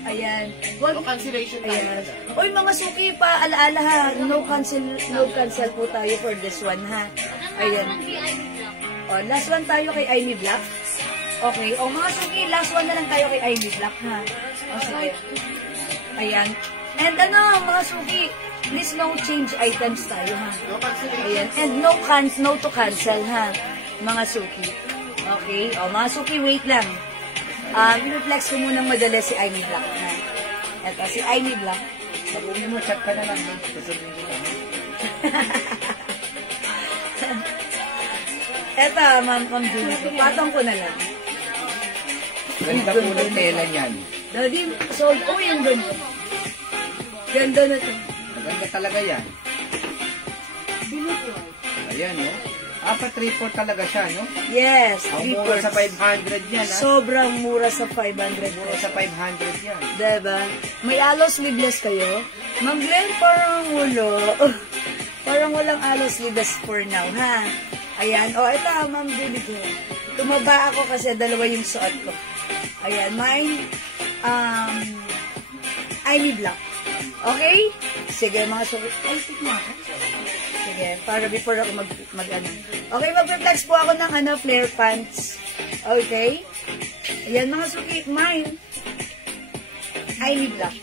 Ayan. No cancellation tayo. Ayan. Uy, mga suki pa, alaala ha. No cancel po tayo for this one, ha. Ayan. O, last one tayo kay Aimee Black. Okay. O, mga suki, last one na lang tayo kay Aimee Black, ha. O, sige. Ayan. And mga suki, please no change items tayo, ha. Ayan. And no to cancel, ha. Mga suki. Okay. O, mga suki, wait lang. I-reflex ko munang madali si Aimee Black, ha. Ito, si Aimee Black. Sabihin mo, chat ka na lang, ha. Sasabihin ko lang. Ito, Ma'am Julie. Patong ko na lang. Ganda po ng tela niyan. Daddy, sold ko yung ganda. Ganda na to. Maganda talaga yan. Ayan, no? 3/4 talaga siya, no? Yes, Ang mura sa 500 yan, ha? Sobrang mura sa 500. Mura sa 500 yan. Diba? May aloe sleeveless kayo? Ma'am Glenn, parang wala. Parang walang aloe sleeveless for now, ha? Ayan. O, ito, Ma'am Julie ko. Tumaba ako kasi dalawa yung suot ko. Ayan. Mine, I need black. Okay? Sige, mga suot. Ay, tikma ako. Sige, para before ako mag-ano. Okay, mag-reflex po ako ng flare pants. Okay? Ayan, mga suki. Mine, I need black.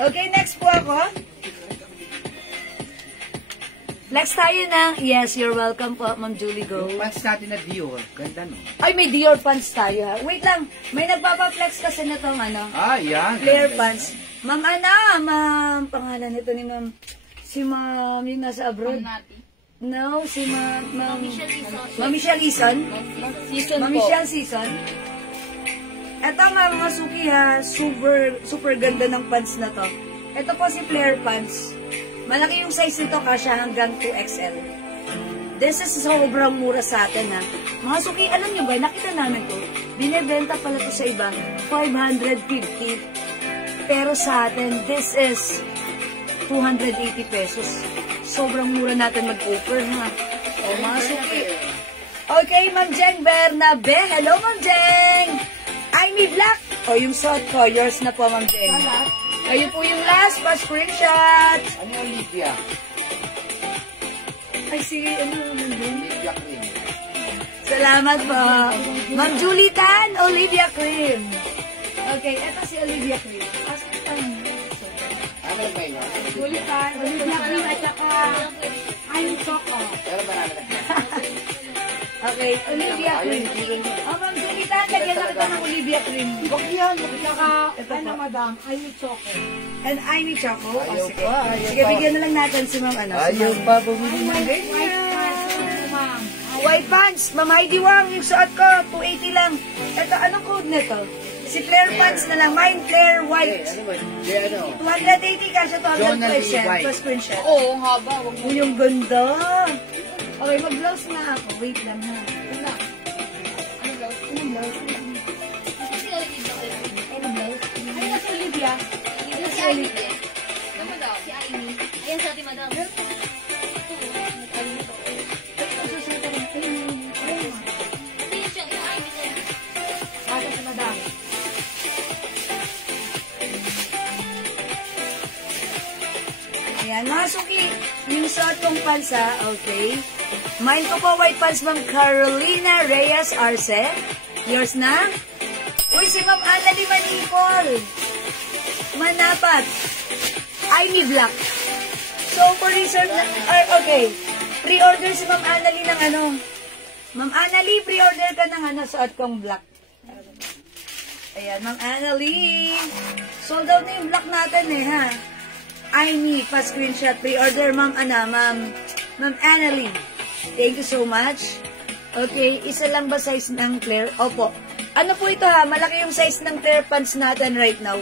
Okay, next po ako. Next tayo na. Yes, you're welcome po, Ma'am Julie, go. Yung pants natin na Dior. Ganda, no? Ay, may Dior pants tayo, ha? Wait lang. May nagpapa-flex kasi na itong Yan. flare pants. Ma'am, ma'am, pangalan nito ni Ma'am. Si Ma'am, yung nasa abroad. No, si Ma'am Michelle Ison. Ma'am Michelle Season. Ito nga, mga suki, ha. Super ganda ng pants na to. Ito po si flare pants. Malaki yung size nito, kasya hanggang 2XL. This is sobrang mura sa atin, ha. Mga suki, alam nyo ba, nakita namin to. Binibenta pala to sa iba, 550. Pero sa atin, this is 280 pesos. Sobrang mura natin mag-offer, ha. O, mga suki. Okay, Ma'am Jeng Bernabe. Hello, Ma'am Jeng. I need black. O, yung suot ko, yours na po, Ma'am Jeng. Kayo po yung last pa screenshot. Ano yung Olivia? Ay, sige, ano naman din? Olivia Cream. Salamat po. Ma'am Julie Tan, Olivia Cream. Okay, eto si Olivia Cream. Ano ba yun? Julie Tan, Olivia Cream at saka I'm Choco. Pero marami na. Okay, Olivia Cream. Oh, Ma'am Julie Tan, lagyan na kita ng Olivia Cream. Huwag yan. Saka, Ito ano po. madam, I'm Choco. And I need Choco. Oh, Ayaw sige. pa, ayaw Sige, pa. bigyan na lang natin si Ma'am ano. si Ayaw Ma'am. pa bumili ng White ganyan. pants, ma'am. White pants. Ma'am Heidi Wang, yung suot ko, 280 lang. Ito, anong code nito? Si flare pants na lang. Mine, flare white. Ano ba? Di ano? 280 kasi to. Jonah Lee Screenshot. White. To screenshot. Oo, ang haba. Huwag mo. Oh, yung ganda. Okay, mag-blouse na ako. Wait lang ha. Wala. Ano blouse? Anong blouse? Anong blouse? Ay, nasa Olivia. Ano si Olivia? Ano daw? Si Amy. Ayan sa ating madam. Ate si madam. Ayan, mga suki. Yung suot kong pants ha. Okay. Mine ko po white pants, Ma'am Carolina Reyes Arce. Yours na? Uy, si Ma'am Annalie Manipol. Manapat. I need black. So, for research na, okay. Pre-order si Ma'am Annalie ng ano. Ma'am Annalie, pre-order ka ng ano, suot kong black. Ayan, Ma'am Annalie. Sold out na yung black natin eh, ha. I need pa-screenshot pre-order, Ma'am Annalie. Thank you so much. Okay, isa lang ba size ng flare? Opo. Ano po ito ha? Malaki yung size ng flare pants natin right now.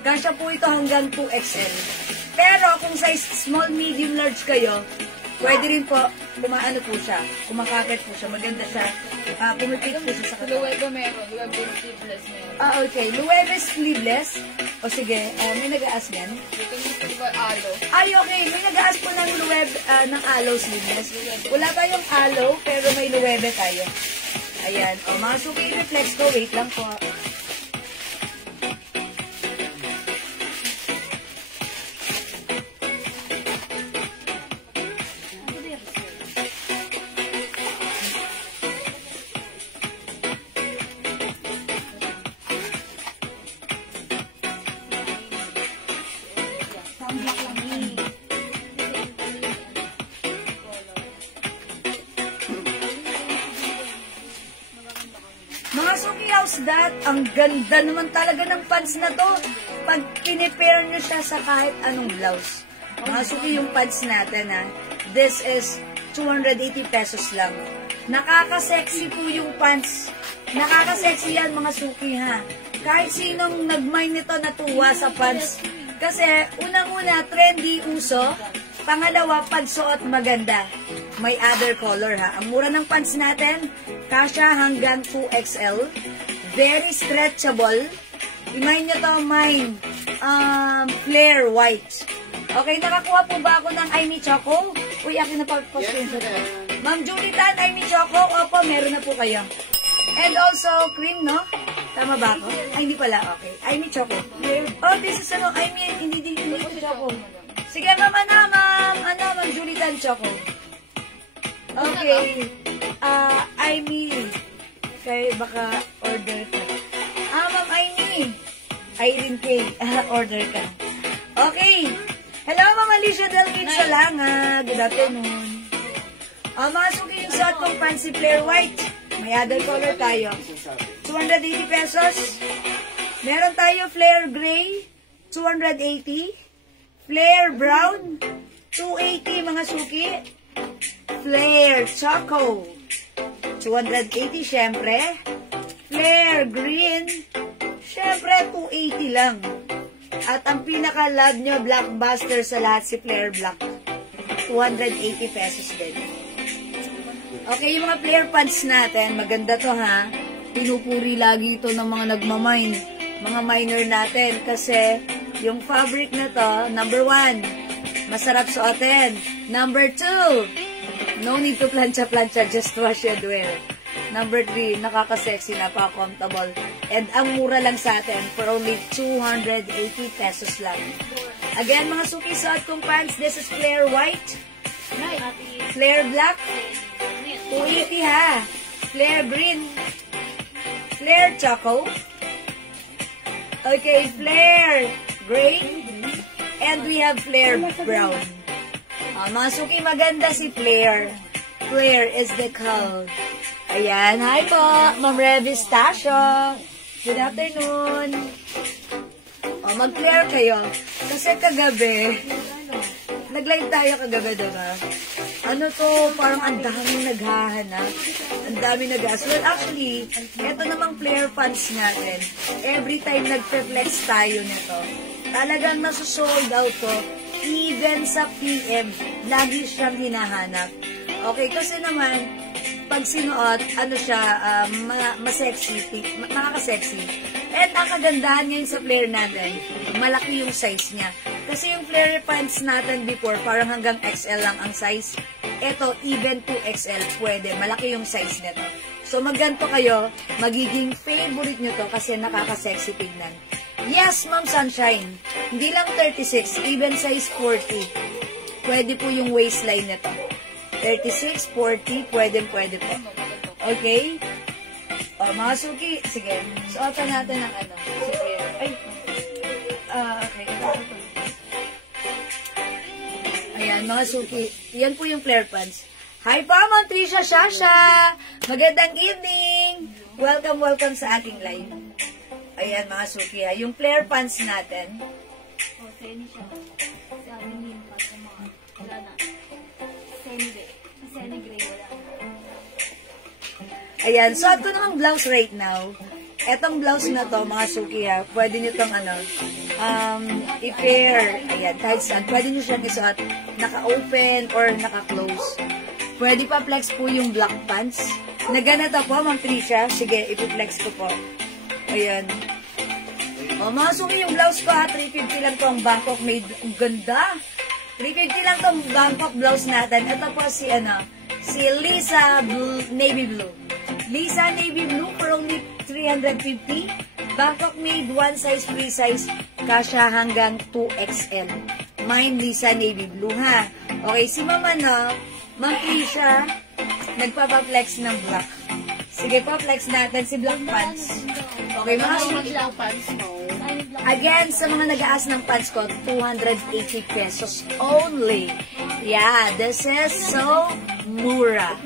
Kasya po ito hanggang 2XL. Pero kung size small, medium, large kayo, pwede rin po, kumaano po siya, kumakakit po siya, maganda siya. Pumipit po siya sa katawan. Luweba meron. Luweba sleeveless meron. Okay. Luwebes sleeveless. O sige, may nag-aas yan. Ito yung ba alo? Ay, okay. May nag-aas po ng ng aloe sleeveless. Wala tayong aloe, pero may luwebe tayo. Ayan. O, mga suki reflex ko. Wait lang po. Mga suki, how's that? Ang ganda naman talaga ng pants na to. pag kinipare nyo siya sa kahit anong blouse, mga suki yung pants natin ha, this is 280 pesos lang. Nakaka-sexy po yung pants. Nakaka-sexy yan mga suki ha. Kahit sinong nag-mind nito natuwa sa pants. Kasi unang-una, trendy, uso. Pangalawa, pagsuot maganda. May other color ha. Ang mura ng pants natin, kasya hanggang 2XL. Very stretchable. Remind nyo to, mine. Flare white. Okay, nakakuha po ba ako ng Aimee Choco? Uy, akin na pa-screenshot ko. Ma'am Julitan, Aimee Choco. Opo, meron na po kayo. And also, cream, no? Tama ba ako? Ay, hindi pala. Okay. Aimee Choco. Oh, this is ano, Aimee, hindi Choco. Sige, ma'am, Ma'am Julitan Choco. Okay. Aimee. Kaya baka order ka. Ma'am Aimee. Irene K. Order ka. Okay. Hello, Ma'am Alicia Del Salanga. Good afternoon. Mga suki yung suot kong fancy flare white. May other color tayo. 280 pesos. Meron tayo flare gray. 280. Flare brown. 280 mga suki. Flare choco. 280 syempre. Flare green. Syempre 280 lang. At ang pinaka-love nyo, blockbuster sa lahat, si Flare Black. 280 pesos din. Okay, yung mga flare pants natin, maganda to ha. Pinupuri lagi ito ng mga nagmamine, mga miner natin. Kasi yung fabric na to, number 1, masarap suotin. Number 2, no need to plancha-plancha, just wash and wear. Number 3, nakaka-sexy, napaka-comfortable. And ang mura lang sa atin for only 280 pesos lang. Again, mga suki, suot kong pants. This is flare white. Flare black. 280 ha. Flare green. Flare choco. Okay, flare gray. And we have flare brown. Mga suki, maganda si Flare. Flare is the color. Ayan, hi po, Ma'am Revis Tasho. Good afternoon. Mag-clear kayo. Kasi kagabi, nag-live tayo kagabi, diba? Ano to, parang ang daming naghahanap. Ang daming nag-ask. Well, actually, eto namang flare pants natin. Every time nag-flex tayo nito, talagang nasusold out to. Even sa PM, lagi siyang hinahanap. Okay, kasi naman, pag sinuot, ano siya, masexy, nakaka-sexy. At ang kagandahan ngayon sa flare natin, malaki yung size niya. Kasi yung flare pants natin before, parang hanggang XL lang ang size. Ito, even 2XL, pwede. Malaki yung size nito. So, magganto kayo, magiging favorite nyo to kasi nakaka-sexy tignan. Yes, Ma'am Sunshine. Hindi lang 36, even size 40. Pwede po yung waistline nito. 36, 40, pwede po. Okay? Mga suki, sige. Suotan natin ang ano. Sige. Ay. Okay. Ayan, mga suki. Yan po yung flare pants. Hi pa, Ma'am Trisha Shasha. Magandang evening. Welcome sa aking live. Ayan, mga suki ha. Yung flare pants natin. Ayan, so ito namang blouse right now. Etong blouse na to, mga suki ha, pwede nyo tong ano, i-pair. Ayan, kahit saan. Pwede nyo siyang isuot naka-open or naka-close. Pwede pa flex po yung black pants. Naganata po, Ma'am Tricia. Sige, i-flex ko po. Ayan. Mga suki, yung blouse ko ha, 350 lang to ang Bangkok made. Ang ganda. 350 lang tong Bangkok blouse natin. Ito po si, si Lisa Navy Blue. Lisa Navy Blue for only 350. Bangkok made, one size, free size. Kasya hanggang 2XL. Mine, Lisa Navy Blue, ha? Okay, si Mama, no? Ma'am Isha, nagpapaflex ng black. Sige po, flex natin si black pants. Okay, mga black pants mo. Again, sa mga nag-aas ng pants ko, 280 pesos only. Yeah, this is so mura.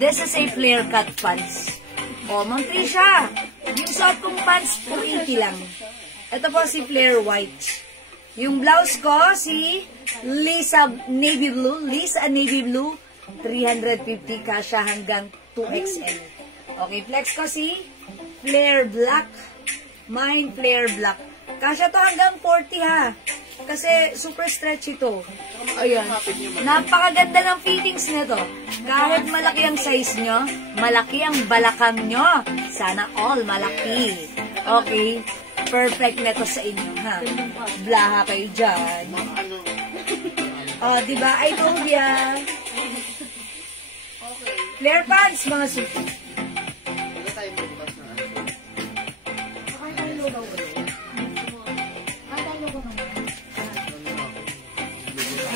This is a flare cut pants. Ma'am Trisha, yung suot kong pants, 280 lang. Ito po si Flare White. Yung blouse ko, si Lisa Navy Blue. Lisa Navy Blue, 350 kasha hanggang 2XL. Okay, flex ko si Flare Black. Mine Flare Black. Kasha to hanggang 40 ha. Kasi super stretchy to. Ayan. Napakaganda ng fittings nito. Kahit malaki ang size nyo, malaki ang balakang nyo. Sana all malaki. Okay? Perfect nito sa inyo, ha? Blaha kayo dyan. Diba? I told ya. Flare pants, mga suki.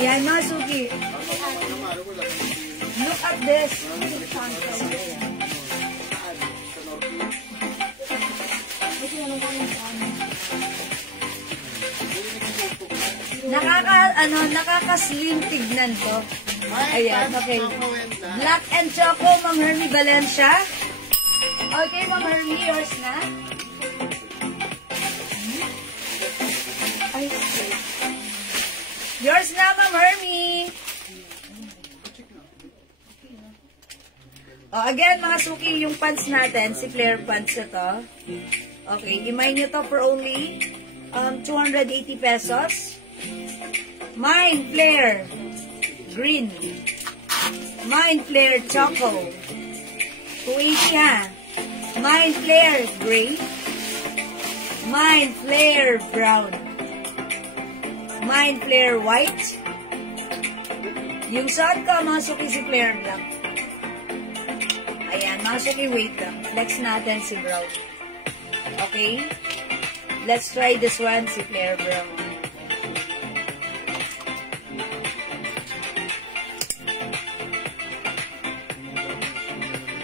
Ayan, mga suki. Look at this. Nakaka-slim tignan to. Ayan, okay. Black and Choco, Ma'am Hermie Valencia. Okay, Ma'am Hermie, yours na. Ay, okay. Yours na, Ma'am Hermie. Again, mga suki, yung pants natin, si Flare pants ito. Okay, imay nyo to for only 280 pesos. Mine Flare Green. Mine Flare Choco. 280 ha. Mine Flare Gray. Mine Flare Brown. Mine Flare White. Yung suot ko, mga suki, si Flare Black. Ayan, mga suki, wait lang. Next natin si Brown. Okay? Let's try this one, si Flare Brown.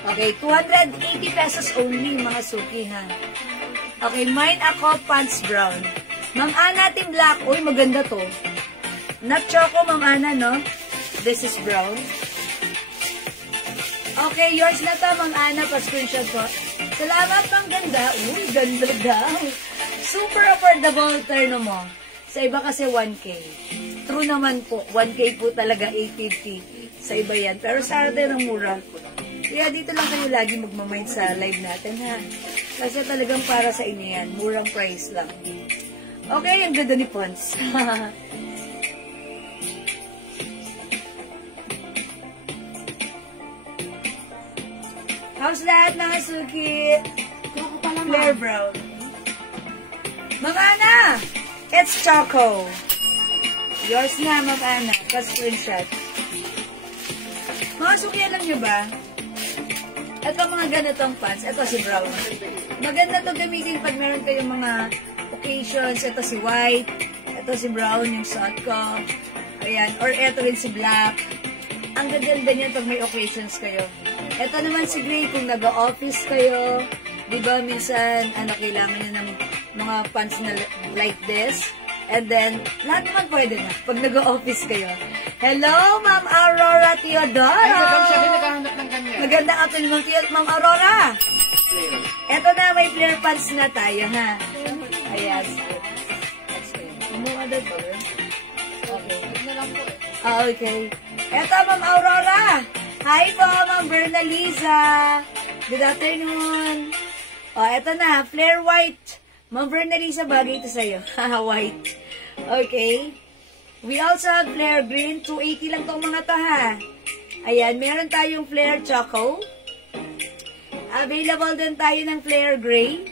Okay, 280 pesos only, mga suki, ha? Okay, mine ako, pants brown. Ma'am Ana, team black. Uy, maganda to. Not Choco, Ma'am Ana, no? This is brown. Okay, yours na to, Ma'am Ana. Pa-screenshot ko. Salamat, Ma'am Ganda. Uy, ganda daw. Super affordable terno mo. Sa iba kasi 1K. True naman po. 1K po talaga, 850. Sa iba yan. Pero sa atin ang mura. Kaya dito lang kayo lagi magmamind sa live natin, ha? Kasi talagang para sa inyo yan. Murang price lang. Okay, ang ganda ni Pons. How's that, mga suki? Flare brown. Ma'am Ana! It's Choco. Yours na, Ma'am Ana. Pa-screenshot. Mga suki, alam nyo ba? Ito mga ganitong pants. Ito si brown. Maganda to gamitin pag meron kayong mga occasions. Ito si white. Ito si brown, yung suot ko. Ayan. Or ito rin si black. Ang gaganda niyan pag may occasions kayo. Ito naman si gray kung nag-office kayo. Diba minsan, kailangan nyo ng mga pants na like this. And then, lahat naman pwede na pag nag-office kayo. Hello, Ma'am Aurora Teodoro! Ay, siya din naghahanap ng ganyan. Magandang afternoon, Ma'am Aurora! Eto na, may flare pants na tayo, ha? Ayan. Mukha dito, okay. Okay. Eto, Ma'am Aurora! Hi po, Ma'am Bernaliza! Good afternoon! Eto na, flare white. Ma'am Bernaliza, bagay ito sa'yo. White. Okay. We also have flare green. 280 lang tong mga to, ha? Ayan, meron tayong flare choco. Available din tayo ng flare gray.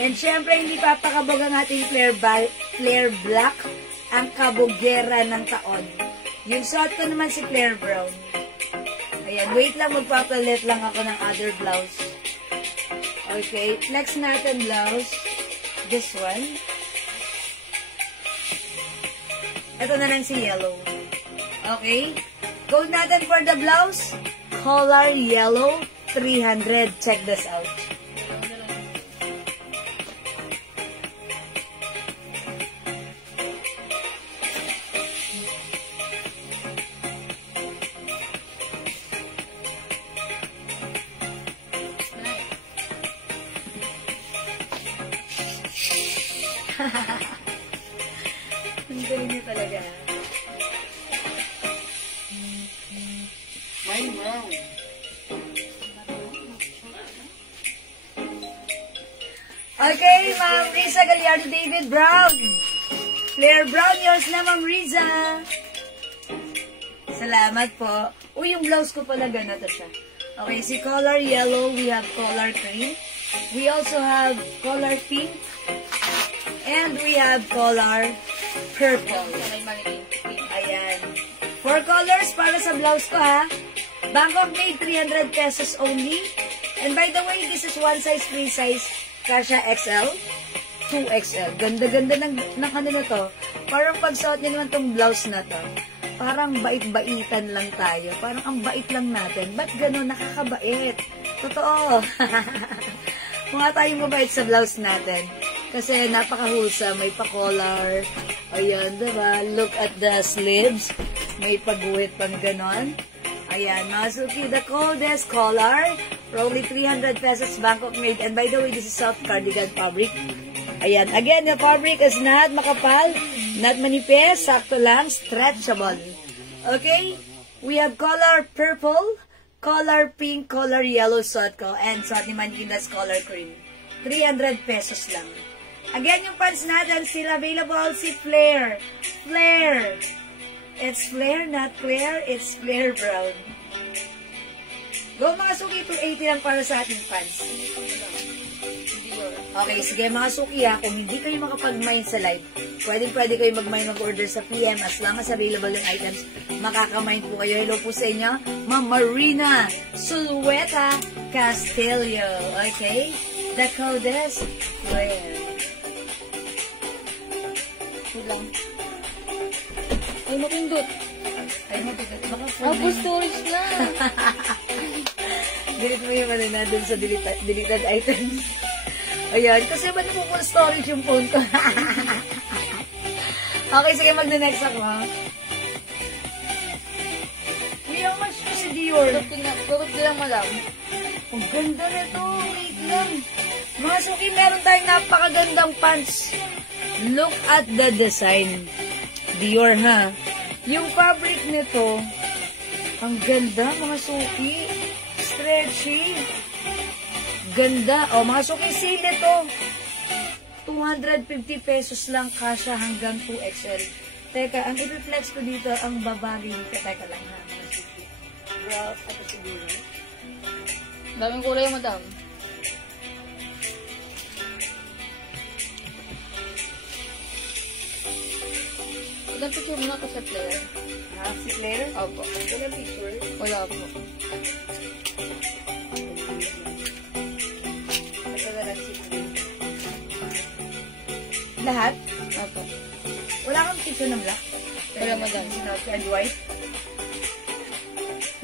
And syempre, hindi papakabog ang ating flare black. Ang kabugera ng taon. Yung suot ko naman si flare brown. Ayan, wait lang, magpapalit lang ako ng other blouse. Okay, next natin blouse. This one. Ito na lang si yellow. Okay. Code natin for the blouse. Color yellow 300. Check this out. Ang galing niya talaga. May brown. Okay, Ma'am Riza Gallardo David Brown. Claire Brown, yours na, Ma'am Riza. Salamat po. Uy, yung blouse ko pala ganito siya. Okay, si color yellow, we have color cream. We also have color pink. And we have color purple. Ayan. 4 colors para sa blouse ko, ha. Bangkok made, 300 pesos only. And by the way, this is one size, free size. Kasha XL, 2XL. Ganda-ganda ng ano na to. Parang pag suot niyo naman tong blouse na to, parang bait-baitan lang tayo. Parang ang bait lang natin. Ba't gano'n? Nakakabait. Totoo. Mukha tayong mabait sa blouse natin. Kasi napaka-wholesome. May pa-collar. Ayan, diba? Look at the sleeves. May pag-guhit pang gano'n. Ayan, Masuki, the coldest collar. For only 300 pesos, Bangkok made. And by the way, this is soft cardigan fabric. Ayan, again, the fabric is not makapal, not manipis, sakto lang, stretchable. Okay? We have color purple, color pink, color yellow suot ko, and suot ni Manikindas color cream. 300 pesos lang. Again, yung pants natin, still available si Flare. Flare. It's Flare, not Claire. It's Flare Brown. Go mga suki, 280 lang para sa ating pants. Okay, sige mga suki ha, kung hindi kayo makapag-mine sa live, pwede kayo mag-order sa PM as long as available yung items. Makaka-mine po kayo. Hello po sa inyo, Ma'am Marina Sulueta Castillo. Okay? The code is Claire. Lang. Ay, mapindot. Ay, mapindot. Baka Apo, storage lang. Delete mo yung ano na dun sa deleted items. Ayan, kasi ba na full storage yung phone ko? Okay, sige, mag-next ako, ha? How much to si Dior? Turot lang malam. Ang ganda na to. Wait lang. Mga suki, meron tayong napakagandang pants. Look at the design. Dior, ha? Yung fabric nito, ang ganda, mga suki. Stretchy. Ganda. O, mga suki, sale ito. 250 pesos lang kasha hanggang 2XL. Teka, ang i-reflex ko dito, ang babali nito. Teka lang, ha? Mga suki. Wow, ito siguro. Daming kulay, madam. Ilang picture mo na ako sa player? Ha? Si Claire? Opo. Walang picture? Wala po. Ito na lang si Claire. Lahat? Opo. Wala kang picture ng black? Wala, madam. And white?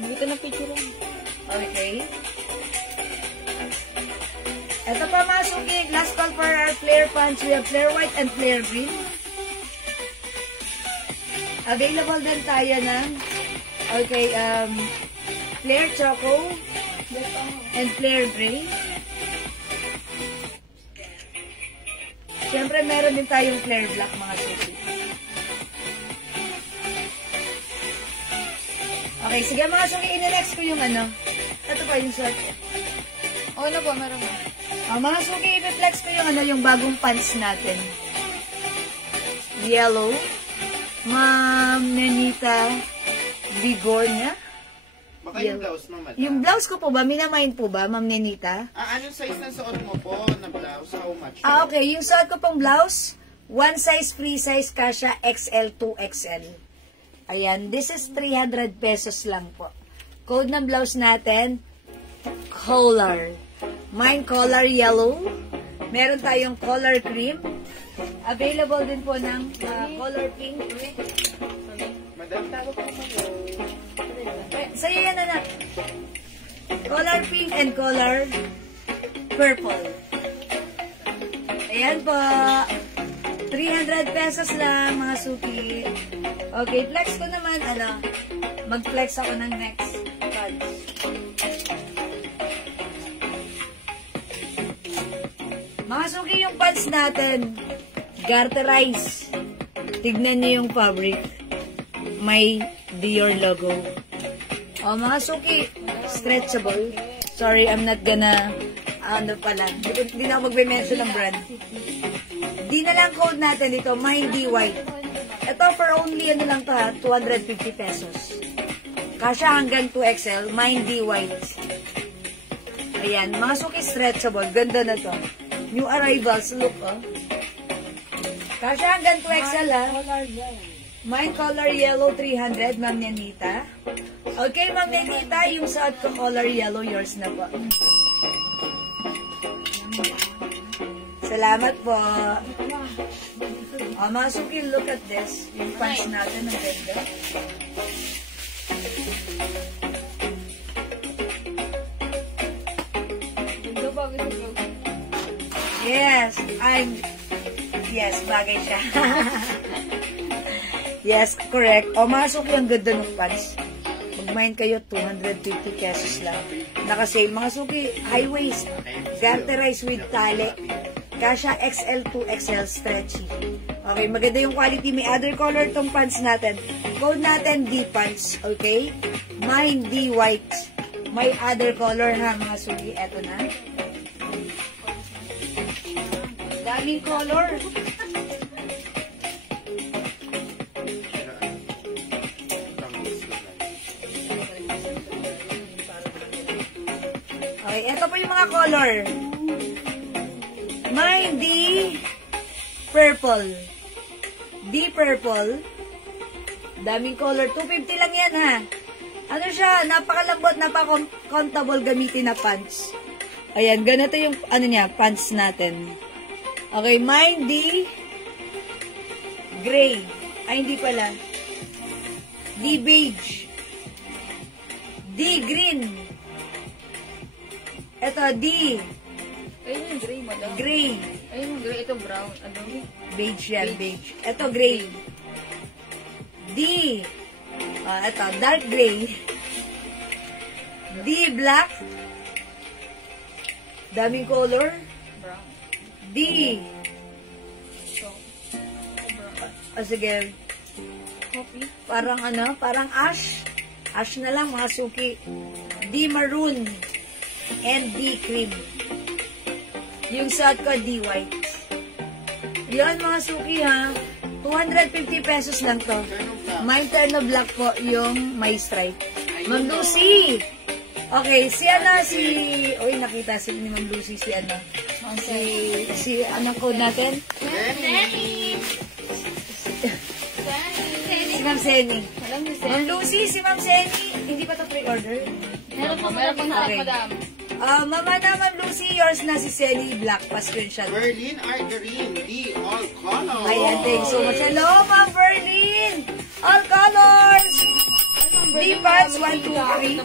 Hindi ko na picture lang. Okay. Ito pa mga suki. Last call for our flare pants. We have flare white and flare green. Available din tayo ng flare choco and flare gray. Siyempre, meron din tayong flare black, mga suki. Okay, sige mga suki, in-next ko yung ano. Ito pa yung short. Okay na po, meron na. Mga suki, i-flex ko yung ano, yung bagong pants natin. Yellow. Ma'am Nenita Vigornia. Baka yung blouse mo, madam. Yung blouse ko po ba, minamain po ba, Ma'am Nenita? Anong size na suot mo po na blouse? How much? Okay. Yung suot ko pong blouse, one size, free size, kasha XL, 2XL. Ayan. This is 300 pesos lang po. Code ng blouse natin, color. Mine color yellow. Meron tayong color cream. Available din po ng color pink. Madam, tawag po kayo. Sa'yo yan, anak. Color pink and color purple. Ayan po. 300 pesos lang, mga suki. Okay, flex ko naman, mag-flex ako ng next pants. Mga suki, yung pants natin, Garterize. Tignan niyo yung fabric. May Dior logo. O, mga suki, stretchable. Sorry, I'm not gonna, ano pala, hindi na ako magbe-mention ng brand. Di na lang code natin dito, Mindy White. Ito for only, ano lang to ha, 250 pesos. Kasya hanggang 2XL, Mindy White. Ayan, mga suki stretchable, ganda na to. New arrivals, look oh. Kasya hanggang 2XL ha. Mine color yellow 300, Ma'am Yanita. Okay, Ma'am Yanita, yung suot ko color yellow, yours na po. Salamat po. Mga suki, look at this. Yung pants natin, ang ganda. Yes, bagay siya. Yes, correct. O, mga suki, ang ganda ng pants. Mag-mind kayo, 250 pesos lang. Naka-sale. Mga suki, high waist. Garterize with tali. Kasha XL to XL stretchy. Okay, maganda yung quality. May other color tong pants natin. Code natin D-pants. Okay? Mine D-white. May other color ha, mga suki. Eto na. Daming color. Okay, eto po yung mga color. Mine D purple. D purple. Daming color. 250 lang yan ha. Ano siya? Napakalambot, napaka-comfortable gamitin na pants. Ayan, ganito yung ano niya, pants natin. Okay, mine D gray. Ay, hindi pala. D beige. D green. Ito, D. Ayun yung gray, madam. Gray. Ayun yung gray. Ito brown. Ano? Beige yan, beige. Ito, gray. D. Ito, dark gray. D, black. Daming color. Brown. D. So, brown. Sige. Coffee. Parang ano, parang ash. Ash na lang, mga suki. D, maroon. And D, cream. Yung suot ko, D, white. Yan, mga suki, ha. 250 pesos lang to. May turn of black po yung may stripe. Ma'am Lucy! Okay, si ano, si... Uy, nakita si ni Ma'am Lucy, si ano. Si anong code natin? Si Ma'am Seni. Ma'am Lucy, si Ma'am Seni. Hindi pa to pre-order? Meron po na, Okay. madam. Mama na, Ma'am Lucy, yours na si Seni Black. Pa-screenshot. Berlin Arterine, D, all colors. Ayan, thanks so much. Hello, Ma'am Berlin! All colors! D parts, 1, 2, 3.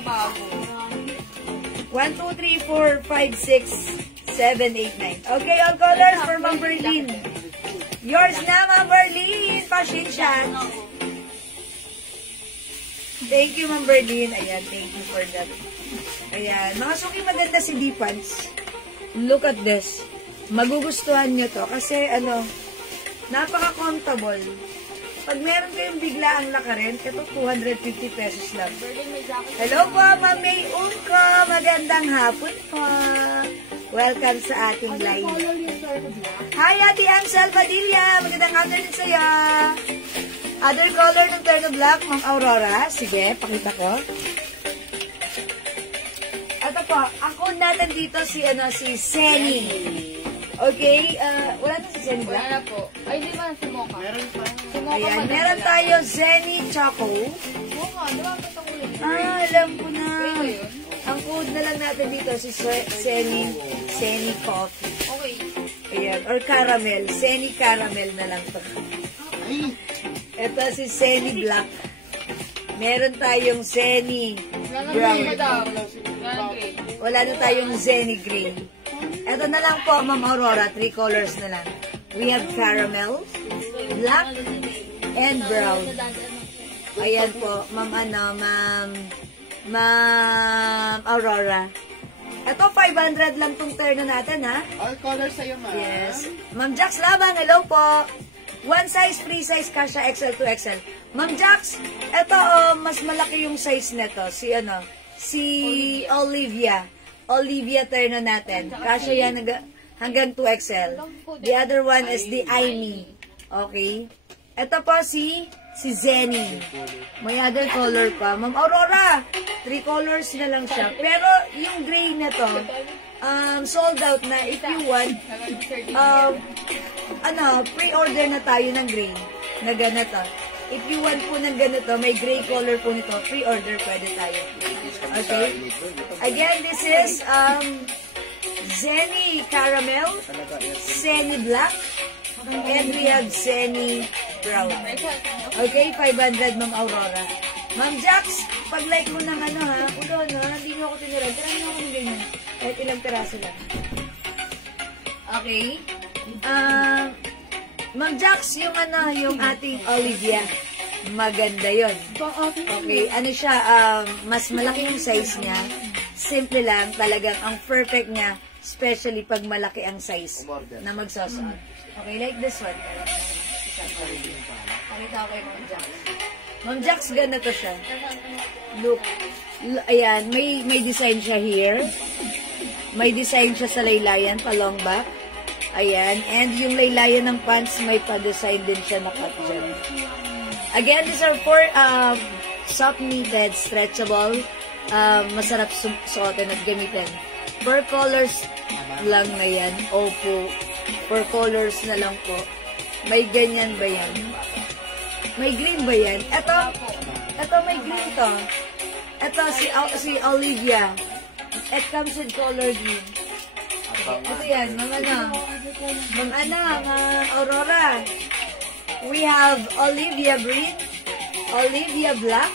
1, 2, 3, 4, 5, 6, 7, 8, 9. Okay, all colors for Ma'am Berlin. Yours na, Ma'am Berlin! Pa-screenshot. Thank you, Ma'am Berlin. Ayan, thank you for that. Ayan. Mga suki, maganda si D-pants. Look at this. Magugustuhan nyo to. Kasi, ano, napaka-comfortable. Pag meron kayong biglaang lakarin, ito 250 pesos lang. Hello po, Ma'am May Unko. Magandang hapon po. Welcome sa ating live. Hi, Ate Ansel Padilla. Magandang afternoon sa'yo. Other color ng turn of black, Ma'am Aurora. Sige, pakita ko. Ito po, ang code natin dito si Seni. Okay, wala na si Seni Black? Wala na po. Ay, di ba? Si Mocha. Meron pa. Si Mocha, Ayan, madam. meron tayo Seni Choco. Mocha, di ba? Ito ulit. Alam ko na. Okay yun? Ang code na lang natin dito si Seni Coffee. Okay. Ayan, or caramel. Seni caramel na lang to. Ay, Ito si Seni Black. Meron tayong Seni Wala na Brown. po, madam. Wala na gray. Wala na tayong Zenny Green. Ito na lang po, Ma'am Aurora. 3 colors na lang. We have caramel, black, and brown. Ayan po, Ma'am Aurora. Ito, 500 lang tong terno natin, ha? All colors sa'yo, ma'am. Yes. Ma'am Jax Labang, hello po. One size, free size, kasha XL to XL. Ma'am Jax, ito, mas malaki yung size nito. Si Olivia. Olivia terno natin. Kasha yan hanggang 2XL. The other one is the Aimee. Okay? Ito po si Zenny. May other color pa. Ma'am Aurora, 3 colors na lang siya. Pero yung gray na to, sold out na. If you want, pre-order na tayo ng gray na ganito. If you want po ng ganito, may gray color po nito, pre-order pwede tayo. Okay? Again, this is Zenny Caramel, Zenny Black, and we have Zenny Brown. Okay, 500, Ma'am Aurora. Ma'am Jax, pag-like mo ng hindi mo ako tiniran. Tirahan mo ako ng ganyan. Kahit ilang piraso lang. Okay. Ma'am Jax, yung ating Olivia, maganda yon. Okay, siya, mas malaki yung size niya. Simple lang, talagang ang perfect niya, especially pag malaki ang size na magsusuot. Okay, like this one. Pakita ko kay Ma'am Jax. Ma'am Jax, ganito siya. Look. Ayan, may design siya here. May design siya sa laylayan, pa long back. Ayan, and yung laylayan ng pants, may pa-design din siya na cut dyan. Again, these are 4 soft knitted, stretchable, masarap suotin at gamitin. 4 colors lang na yan. Opo, 4 colors na lang po. May ganyan ba yan? May green ba yan? Ito may green to. Ito si Olivia. It comes with color green. Ito yan, Ma'am Aurora. We have Olivia Green, Olivia Black,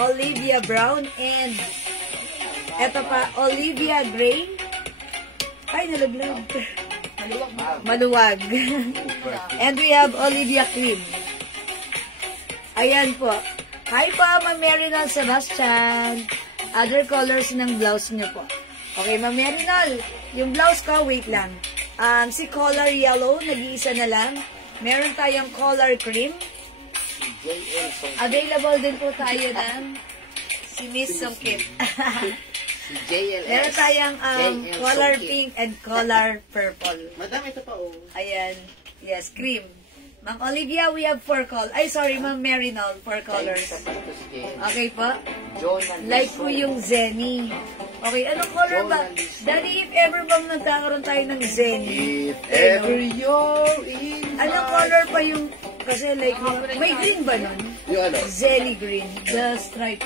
Olivia Brown, and eto pa, Olivia Gray. Ay, nalaglag. Maluwag. And we have Olivia Cream. Ayan po. Hi po, Ma'am Marinol Sebastian. Other colors ng blouse niyo po. Okay, Ma'am Marinol, yung blouse ko, wait lang. Si color yellow, nag-iisa na lang. Meron tayong color cream. Available din po tayo ng si Miss Songkit. Meron tayong color pink and color purple. Madam, ito pa, oh. Ayan. Yes, cream. Ma'am Olivia, we have 4 colors. Ay, sorry, Ma'am Marinol, 4 colors. Okay po? Like po yung Zenny. Okay, anong color ba? Daddy, if ever bang nagkakaroon tayo ng Zenny? If ever you're in anong color pa yung, kasi like, may green ba nun? yung ano? Zenny green, the stripe.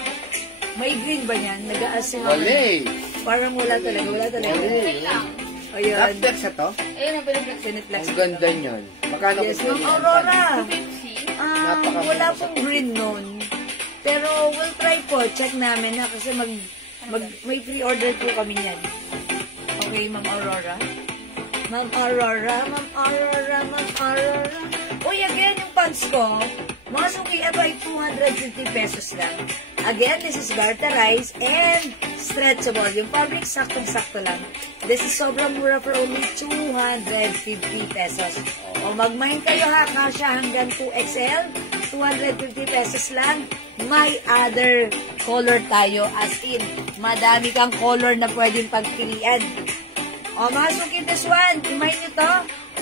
May green ba yan? Nag-aasin ako. Wala eh. Parang wala talaga, wala talaga. Ayun. Laptex ito? Ayun ang pinag-flex. Piniplex. Ang ganda niyan. Magkano Yes, ko Ma'am Aurora. Wala pong green nun. Pero we'll try po. Check namin na kasi may pre-order po kami yan. Okay, Ma'am Aurora. Ma'am Aurora, Ma'am Aurora, Ma'am Aurora. Uy, again, yung pants ko, mga suki, ito ay 250 pesos lang. Again, this is garterized and stretchable. Yung fabric, saktong-sakto lang. This is sobrang mura for only 250 pesos. O mag-mind kayo ha, kasya hanggang 2XL, 250 pesos lang. May other color tayo, as in, madami kang color na pwedeng pagpilian. O, masukin this one. Mind nyo to?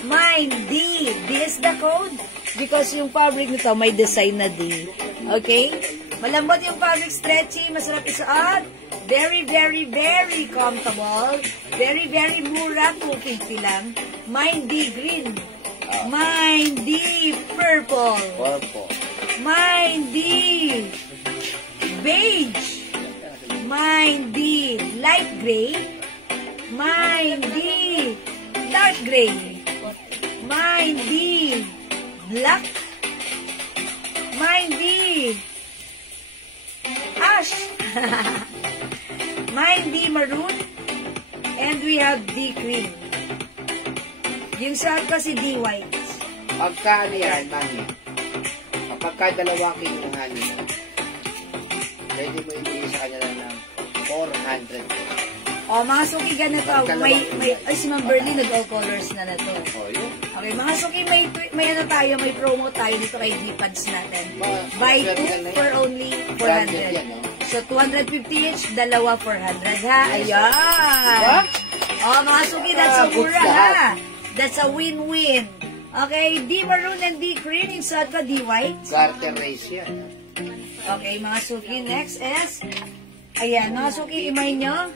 Mind D. D is the code. Because yung fabric nito may design na D. Okay? Malambot yung fabric, stretchy, masarap isuot. Very, very, very comfortable. Very, very mura, 250 lang. Mind D green. Mind D purple. Mind D beige. Mind D light gray. Mind D dark gray. Mind D black. Mind D ash. Mind D maroon. And we have D cream. Yung sa kasi D white. Pagka ano yan, mami, kapag dalawang kinuha niyo, pwede mo ibigay sa kanya ng 400. O, mga suki ganito. Ay, si Ma'am Berlin, nag-all colors na na to. Oh, yun. Okay, mga suki, may ano tayo, may promo tayo dito kay Gipads natin. Buy 2 for only 400. So, 250 each, dalawa 400, ha? Ayan! Oh, mga suki, that's a mura, ha? That's a win-win. Okay, D maroon and D green, yung suot ko, D white. Garter race yan. Okay, mga suki, next is, ayan, mga suki, imay nyo,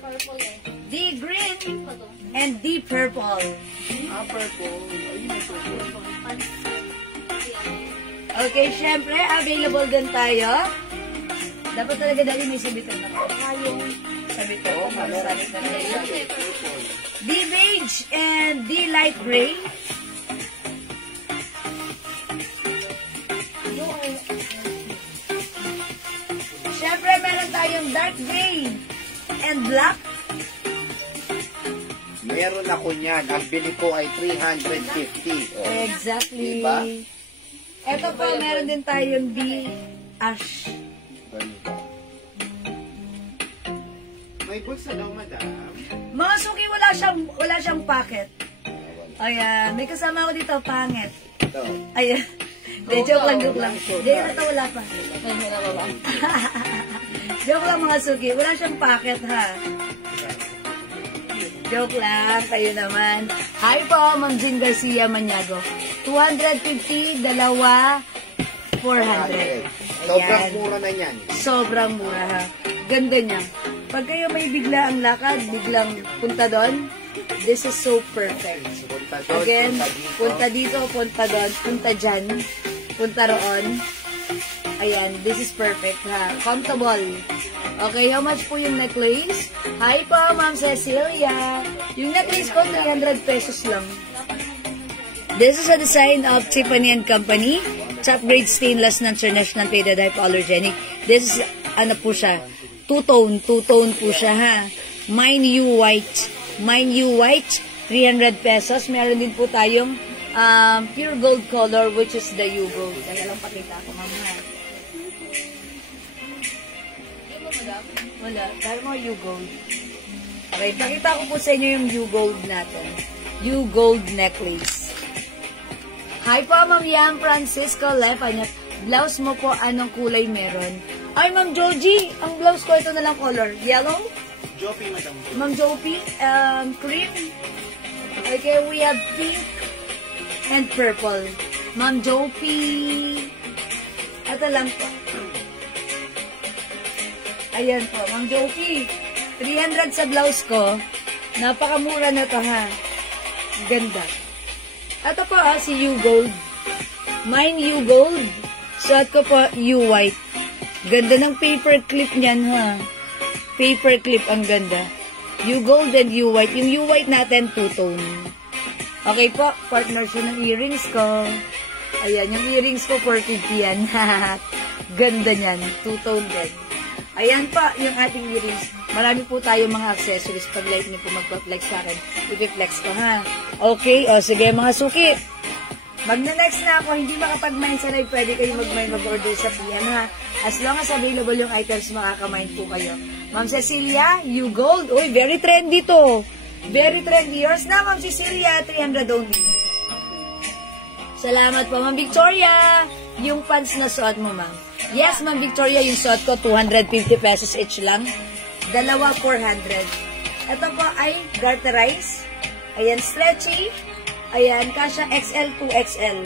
D green and D purple. Purple. Okay, syempre, available din tayo. Dapat talaga dali may sabitan na ako. Sabitan ko, sabit na tayo. D beige and D light gray. Syempre, meron tayong dark gray and black. Meron ako niyan. Ang bili ko ay 350. Oh. Exactly. Diba? Ito po, meron din tayong D ash. May bulsa daw, madam. Mga suki, wala siyang pocket. Ayan, may kasama ko dito, pangit. Ito. Ayan. De, joke lang. De, ito wala pa. Joke lang mga suki, wala siyang pocket ha. Joke lang, kayo naman. Hi po, Ma'am Jean Garcia Maniago. 250, dalawa, 400. Sobrang Ayan. mura na yan. Sobrang mura ha. Ganda niya. Pag kayo may bigla ang lakad, biglang punta doon, this is so perfect. Punta doon, Again, punta dito. punta dito, punta doon, punta dyan, punta roon. Ayan, this is perfect ha. Comfortable. Okay, how much po yung necklace? Hi po, Ma'am Cecilia. Yung necklace ko, 300 pesos lang. This is a design of Tiffany & Company. Top grade stainless non-international faded hypoallergenic. This is, ano po siya, two-tone po siya ha. Mine You White. Mine You White, 300 pesos. Meron din po tayong pure gold color, which is the U gold. Kaya lang pakita ko, ma'am ha. Wala. Kaya mo U gold. Okay, pakita ko po sa inyo yung U gold natin. U gold necklace. Hi po, Ma'am Yang Francisco Lefanyat. Blouse mo po, anong kulay meron? Ay, Ma'am Joji, ang blouse ko, ito na lang color. Yellow? Jopi, madam. Ma'am Jopi, cream. Okay, we have pink and purple. Ma'am Jopi. Ito lang po. Ayan po, Ma'am Jopi. 300 sa blouse ko. Napakamura na to ha. Ganda. Ito po ha, si U Gold. Mine U Gold. Suot ko po U White. Ganda ng paper clip niyan ha. Paper clip ang ganda. U Gold and U White. Yung U White natin, two-tone. Okay po, partner siya ng earrings ko. Ayan, yung earrings ko, 450 yan. Ganda niyan. Two-tone din. Ayan po, yung ating earrings. Marami po tayo mga accessories. Pag like niyo po magpa-flex sa akin, ipiflex ko ha. Okay, o sige mga suki. Magna-next na ako, hindi makapag-mind sa live, pwede kayo mag-order sa Pian ha. As long as available yung items, makaka-mind po kayo. Ma'am Cecilia, U Gold. Uy, very trendy to. Very trendy. Yours na, Ma'am Cecilia, 300 only. Salamat po, Ma'am Victoria. Yung pants na suot mo, Ma'am. Yes, Ma'am Victoria, yung suot ko, 250 pesos each lang. Dalawa, 400. Ito po ay garterize. Ayan, stretchy. Ayan, kasha XL to XL.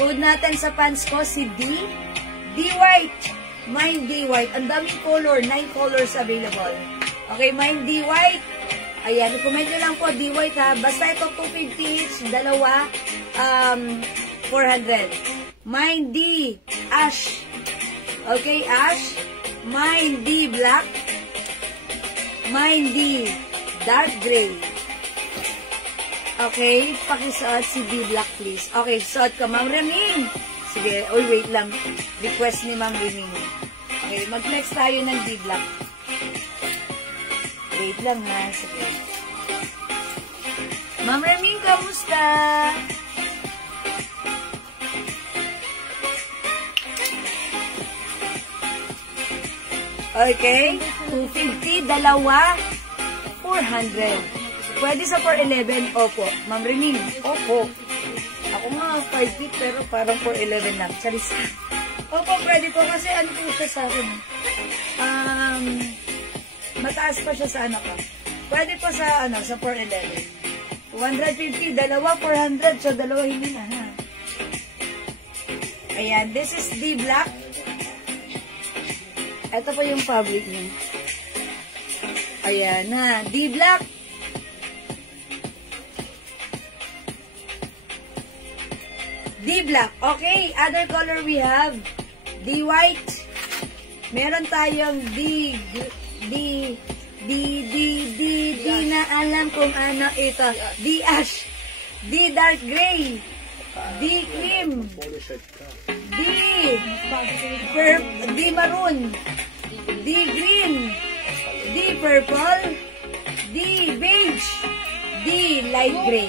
Code natin sa pants ko, si D. D white. Mine D white. Ang daming color. 9 colors available. Okay, mine D white. Ayan, i-comment nyo lang po, D white ha. Basta ito, 250 each. Dalawa, 400. Mine D ash. Okay, ash. Mine D black. Mine D dark gray. Okay, pakisuot si D black please. Okay, suot ka, Ma'am Reming. Sige, oy wait lang. Request ni Ma'am Reming. Okay, mag-next tayo ng D black. Wait lang ha, sige. Ma'am Reming, kamusta? Okay, 250, dalawa, 400. 400. Pwede sa 411? Opo. Ma'am Reming? Opo. Ako nga 5 feet pero parang 411 lang. Charis. Opo, pwede po kasi ano po siya sa akin. Mataas pa siya sa ano ka. Pwede po sa ano, sa 411. 250, dalawa, 400. So, dalawa hindi na, ha? Ayan, this is D black. Ito po yung fabric niya. Ayan, ha? D black. D black. Okay, other color we have D white. Meron tayong D na alam kung ano ito. D ash. D dark gray. D cream. D maroon. D green. D purple. D beige. D light gray.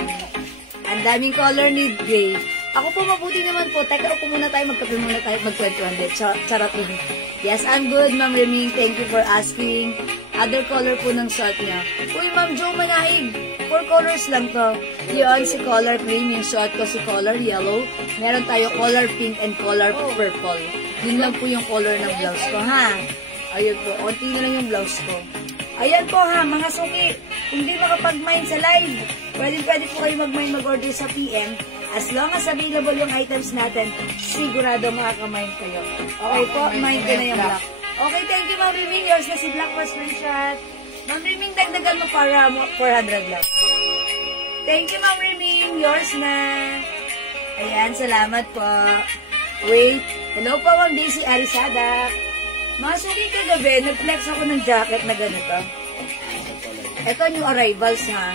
Ang daming color ni gray. Ako po mabuti naman po. Teka, upo muna tayo. Magkape muna tayo. Magkwentuhan din. Charot din. Yes, I'm good, Ma'am Reming. Thank you for asking. Other color po ng suot niya. Uy, Ma'am Jo Manaig. 4 colors lang to. Yun, si color cream. Yung suot ko si color yellow. Meron tayo color pink and color purple. Yun lang po yung color ng blouse ko, ha? Ayun po. Konti na lang yung blouse ko. Ayan po, ha, mga suki. Kung di makapag-mine sa live, pwede po kayo mag-order sa PM. As long as available yung items natin, sigurado makaka-mine kayo. Okay po, mine ko na yung black. Okay, thank you, Ma'am Reming. Yours na si Black for screenshot. Ma'am Reming, dagdagan mo para 400 lang. Thank you, Ma'am Reming. Yours na. Ayan, salamat po. Wait. Hello po, Ma'am Daisy Arisada. Mga suki kagabi, nag-flex ako ng jacket na ganito. Ito new arrivals, ha.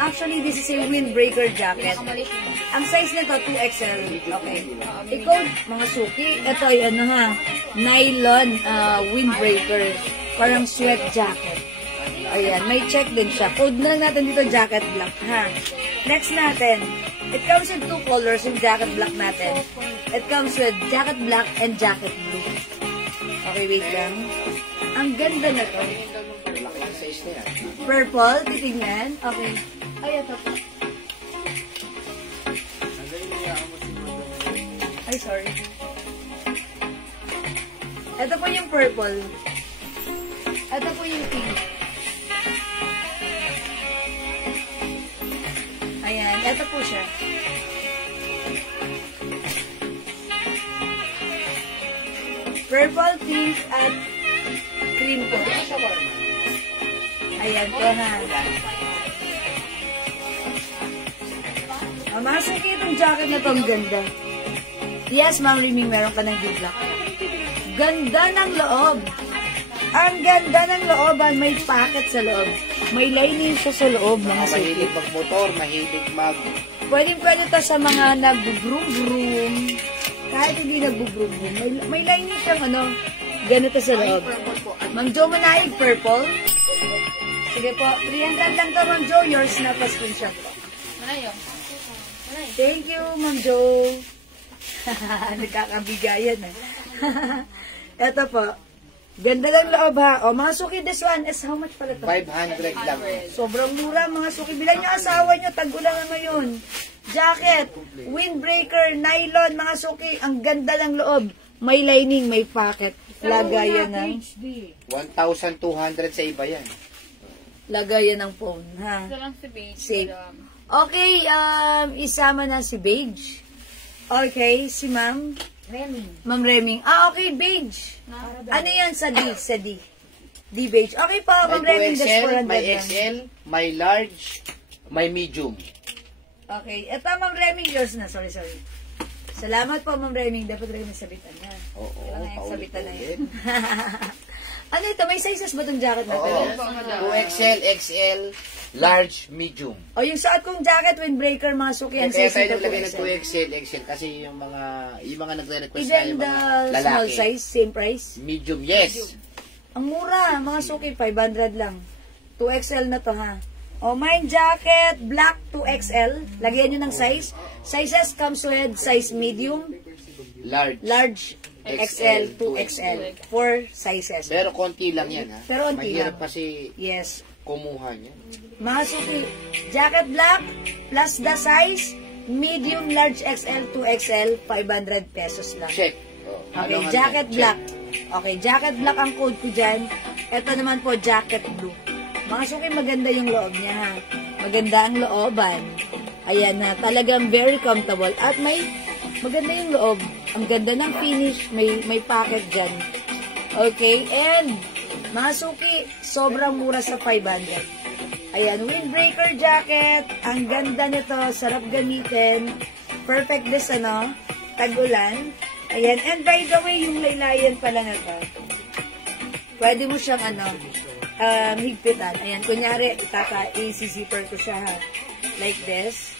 Actually, this is a windbreaker jacket. Ang size nito, 2XL. Okay. Ikaw, mga suki, ito ay ano, ha, nylon windbreaker. Parang sweat jacket. Ayan, may check din siya. Code na lang natin dito, jacket black, ha. Next natin, it comes with 2 colors, yung jacket black natin. It comes with jacket black and jacket blue. Okay, wait lang. Ang ganda na to. Purple, titignan. Okay. Ay, ito po. Ay, sorry. Ito po yung purple. Ito po yung pink. Ayan, ito po siya. Purple, pink, at cream po. Ayan po, ha. Mga suki, itong jacket na to, ang ganda. Yes, Ma'am Reming, meron ka ng D-block. Ganda ng loob. Ang ganda ng loob, may packet sa loob. May lining siya sa loob, mga suki. Mahilig mag-motor, mahilig Pwede to sa mga nag-broom-broom. Kahit hindi nag-broom-broom. May lining siyang ano, ganito sa loob. Ma'am Jo Manaig, purple. Sige po, 300 lang to, Ma'am Jo. Yours na pa screenshot po. Thank you, Ma'am Jo. Nagkakabigayan, eh. Ito po. Ganda lang loob, ha. O, mga suki, this one is how much pala to? 500 lang. Sobrang mura, mga suki. Bilan nyo asawa nyo, tag-ulang ngayon. Jacket, windbreaker, nylon, mga suki. Ang ganda lang loob. May lining, may pocket. Lagayan ng 1,200 sa iba yan. lagayan ng phone, ha? Ito lang si Beige. Safe. Okay, isama na si Beige. Okay, si Ma'am Reming. Ma'am Reming. Okay, Beige. Ano yan sa D? Sa D. D Beige. Okay po, Ma'am Reming. May 2XL, may XL, may large, may medium. Okay. Ito, Ma'am Reming, yours na. Sorry. Salamat po, Ma'am Reming. Dapat rin may sabitan yan. Oo, Kailangan yung sabitan na yan. paulit-ulit. Ano ito? May sizes ba itong jacket na ito? Oo, 2XL, XL, large, medium. O, yung suot kong jacket, windbreaker, mga suki, ang Kaya size tayo nito naglagay ng 2XL. 2XL, XL kasi yung mga nagre-request Is na that yung the mga small lalaki. size? Same price? Medium, yes. Ang mura, mga suki, 500 lang. 2XL na to, ha? O, mine jacket, black 2XL. Lagyan nyo ng size. Sizes comes with size medium, large, XL, 2XL. 4 sizes. Pero konti lang yan, ha? Pero konti Mahirap lang. kasi Yes. kumuha niya. Mga suki, jacket black plus the size, medium, large XL, 2XL, 500 pesos lang. Check. Oh, Okay, ano nga jacket yan? black. Okay, jacket black ang code ko dyan. Ito naman po, jacket blue. Mga suki, maganda yung loob niya, ha? Maganda ang looban. Ayan na, talagang very comfortable. At may, maganda yung loob. Ang ganda ng finish, may pocket dyan. Okay, and, mga suki, sobrang mura sa 500. Ayan, windbreaker jacket. Ang ganda nito, sarap gamitin. Perfect this, tag-ulan. Ayan, and by the way, yung laylayan pala na to, pwede mo siyang, higpitan. Ayan, kunyari, i-zipper ko siya, ha. Like this.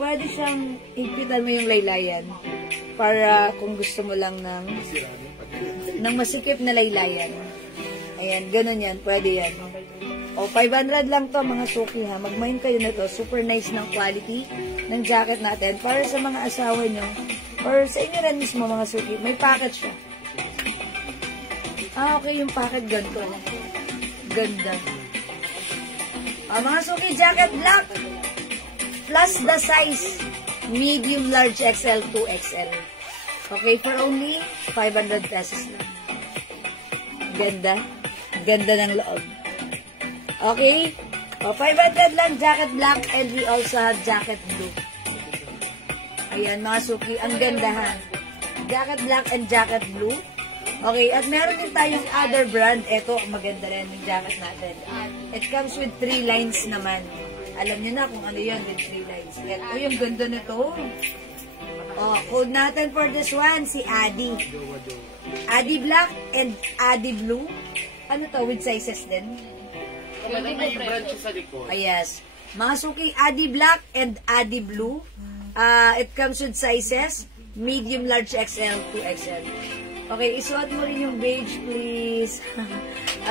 Pwede siyang higpitan mo yung laylayan para kung gusto mo lang ng masikip na laylayan. Ayan, ganun yan. Pwede yan. O, 500 lang to mga suki, ha. Mag-mind kayo na to. Super nice ng quality ng jacket natin. Para sa mga asawa nyo, or sa inyo rin mismo mga suki, may packet siya. Okay, yung packet ganito. Ganda. Mga suki, jacket black plus the size medium, large XL, 2XL. Okay, for only 500 pesos lang. Ganda. Ganda ng loob. Okay? O, 500 lang, jacket black, and we also have jacket blue. Ayan, mga suki, ang ganda, ha? Jacket black and jacket blue. Okay, at meron din tayong other brand. Ito, maganda rin yung jacket natin. It comes with 3 lines naman. Alam niyo na kung ano yun with 3 lines. Ito, yung ganda nito. O, code natin for this one, si Adi. Adi black and Adi blue. Ano to, with sizes din? May branch sa likod. Yes. Mga suki, Adi black and Adi blue. It comes with sizes, medium, large XL, 2XL. Okay, isuot mo rin yung beige, please.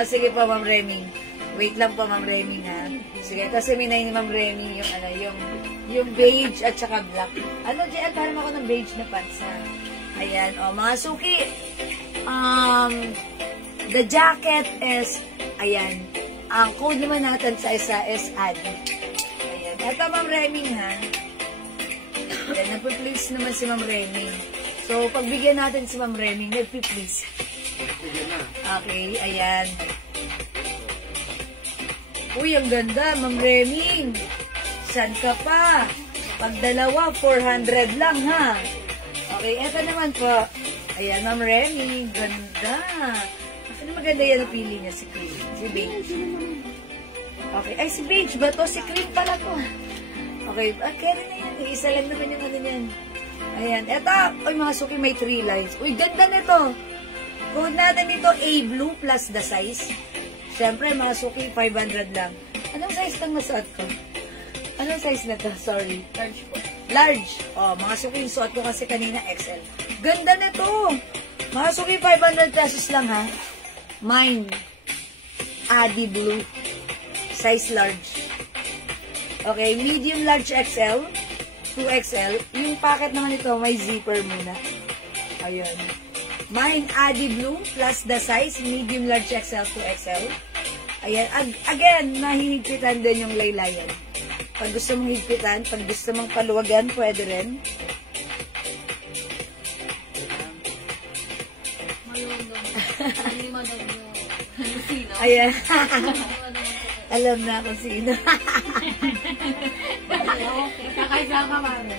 Sige pa, Ma'am Remy. Wait lang pa, Ma'am Remy, ha. Sige, kasi minay ni Ma'am Remy yung beige at saka black. Diyan, parang ako ng beige na pants, ha. Ayan, mga suki. The jacket is, ayan, ang code naman natin sa isa is Adi. Ayan. Ito, Ma'am Remy, ha. Ayan, nagpi-please naman si Ma'am Remy. So, pagbigyan natin si Ma'am Remy, nagpi-please. Okay, ayan. Uy, ang ganda, Ma'am Remy. San ka pa? Pag dalawa, 400 lang, ha. Okay, eto naman po. Ayan, Ma'am Remy, ganda. Ano maganda yan ang pili niya? Si cream. Si beige. Okay. Ay, si beige ba to? Si cream pala to. Okay. Kaya na yan. Isa lang naman yung ano yan. Ayan. Eto. Uy, mga suki, may 3 lines. Uy, ganda nito. Code natin dito, A blue plus the size. Siyempre, mga suki, 500 lang. Anong size ng nasuot ko? Anong size na to? Sorry. Large po. Large. O, mga suki, yung suot ko kasi kanina XL. Ganda nito. Mga suki, 500 pesos lang, ha. Mine, Adi blue, size large. Okay, medium, large XL, 2XL. Yung packet naman ito, may zipper muna. Ayun. Mine, Adi blue, plus the size, medium, large XL, 2XL. Ayan. Again, mahihigpitan din yung laylayan. Pag gusto mong higpitan, pag gusto mong paluwagan, pwede rin. Ayan. Alam na kung sino. Kakaisa ka, mami.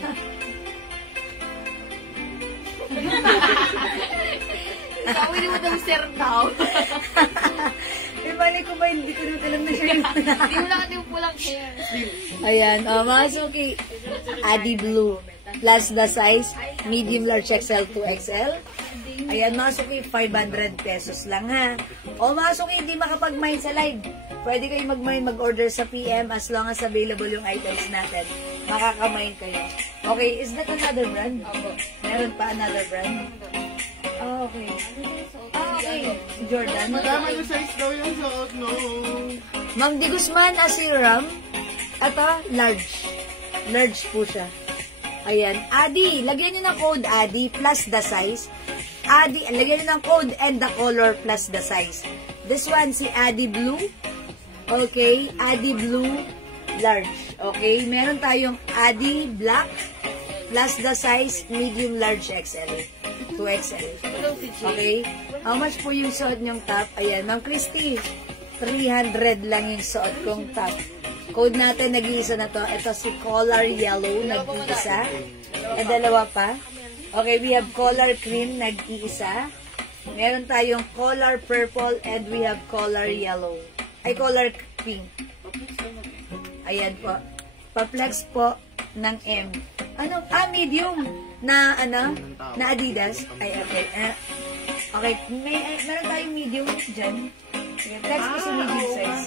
Sabi mo daw sir daw. May mali ko ba? Hindi ko naman alam na siya yun. Hindi mo lang ito yung pulang hair. Ayan. Mga suki. Adi blue. Plus the size. Medium, large XL, 2XL. Ayan, mga suki, 500 pesos lang, ha. O mga suki, hindi makapag-mine sa live. Pwede kayo mag-mine, mag-order sa PM as long as available yung items natin. Makaka-mine kayo. Okay, is that another brand? Meron pa another brand? Okay. Okay. Jordan. Madama yung size daw yung suot, no? Ma'am Di Guzman, Asiram. Ito, large. Large po siya. Ayan. Adi, lagyan nyo ng code Adi plus the size. Adi, lagyan nyo ng code and the color plus the size. This one, si Adi Blue. Okay, Adi Blue large. Okay, meron tayong Adi Black plus the size medium large XL. 2XL. Okay, how much po yung suot niyong top? Ayan, Ma'am Christy, 300 lang yung suot kong top. Code natin, nag-iisa na to. Ito si Color Yellow, nag-iisa. At dalawa pa. Okay, we have Color Cream, nag-iisa. Meron tayong Color Purple and we have Color Yellow. Ay, Color Pink. Ayan po. Pa-flex po ng M. Ano? Medium. Na, na Adidas. Ay, okay. Okay, meron tayong medium dyan. Sige, flex ko sa medium size.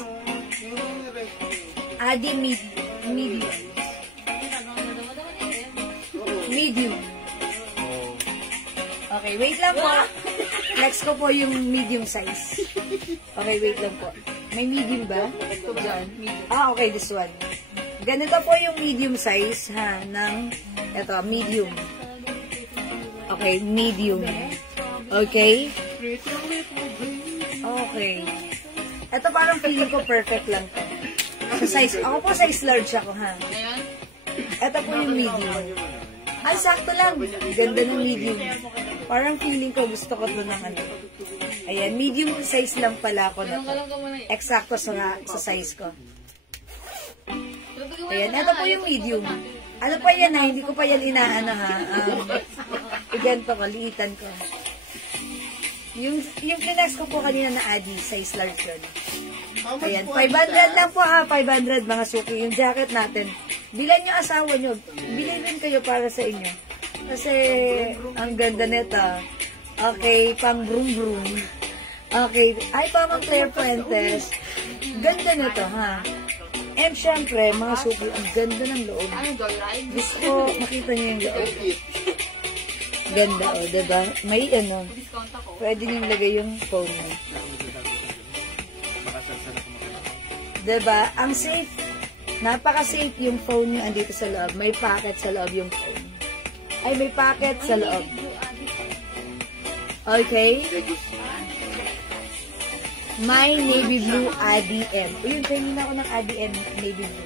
Adi medium. Medium. Okay, wait lang po. Flex ko po yung medium size. Okay, wait lang po. May medium ba? Okay, this one. Ganito po yung medium size, ha, ng, eto, medium. Okay, medium. Okay? Okay. Ito parang feeling ko perfect lang to. Sa size, ako po size large ako, ha. Ito po yung medium. Ay, sakto lang. Ganda ng medium. Parang feeling ko gusto ko to ng ano. Ayan, medium size lang pala ako na to. Eksakto sa size ko. Ayan, ito po yung medium. Ano pa yan ha? Hindi ko pa yan inaano ha. Ganito ko, liitan ko. Yung pinex ko po kanina na Adi, size large yun. Ayan, 500 lang po ha, 500 mga suki. Yung jacket natin, bilan yung asawa nyo, bilhin rin kayo para sa inyo. Kasi, ang ganda nito. Okay, pang broom broom. Okay, ay pa mga Claire Fuentes. Ganda nito ha. And syempre, mga suki, ang ganda ng loob. Gusto ko makita nyo yung loob. Ganda o, diba? May ano, pwede nyo lagay yung phone mo. Diba? Ang safe, napaka-safe yung phone nyo andito sa loob. May pocket sa loob yung phone. Ay, may pocket sa loob. Okay? My navy blue Adi M. Ayun, tingin ako ng Adi M navy blue.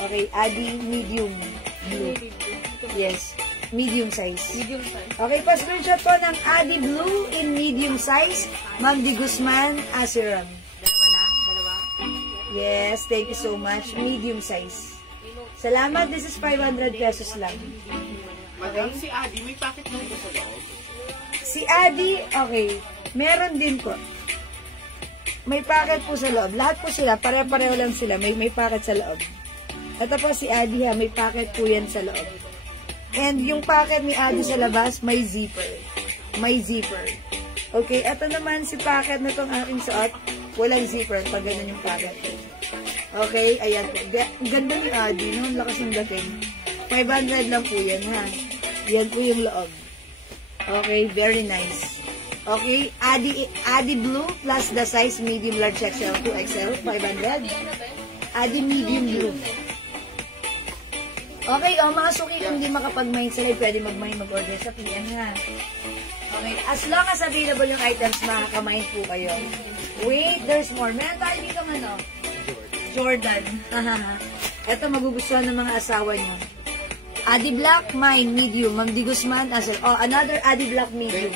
Okay, Adi medium blue. Yes, medium size. Okay, pa-screenshot po ng Adi blue in medium size. Ma'am Di Guzman, Asiram. Yes, thank you so much. Medium size. Salamat, this is 500 pesos lang. Madam, si Adi, may packet na ito sa loob? Si Adi, okay, meron din po. May packet po sa loob. Lahat po sila, pare-pareho lang sila. May packet sa loob. Ito po si Adi ha, may packet po yan sa loob. And yung packet ni Adi sa labas, may zipper. May zipper. Okay, ito naman si packet na itong aking suot. Walang zipper pag ganun yung packet. Okay, ayan po. Ganda ni Adi, no? Lakas ng dating. 500 lang po yan ha. Yan po yung loob. Okay, very nice. Okay, Adi blue plus the size medium large XL to XL, 500. Adi medium blue. Okay, mga suki, kung hindi makapag-mind sila, pwede mag-order sa PM ha. Okay, as long as available yung items, makaka-mind po kayo. Wait, there's more. Meron tayo dito ano? Jordan. Ito magugustuhan ng mga asawa nyo. Adi Black, mine, medium. Ma'am Di Guzman, another Adi Black, medium.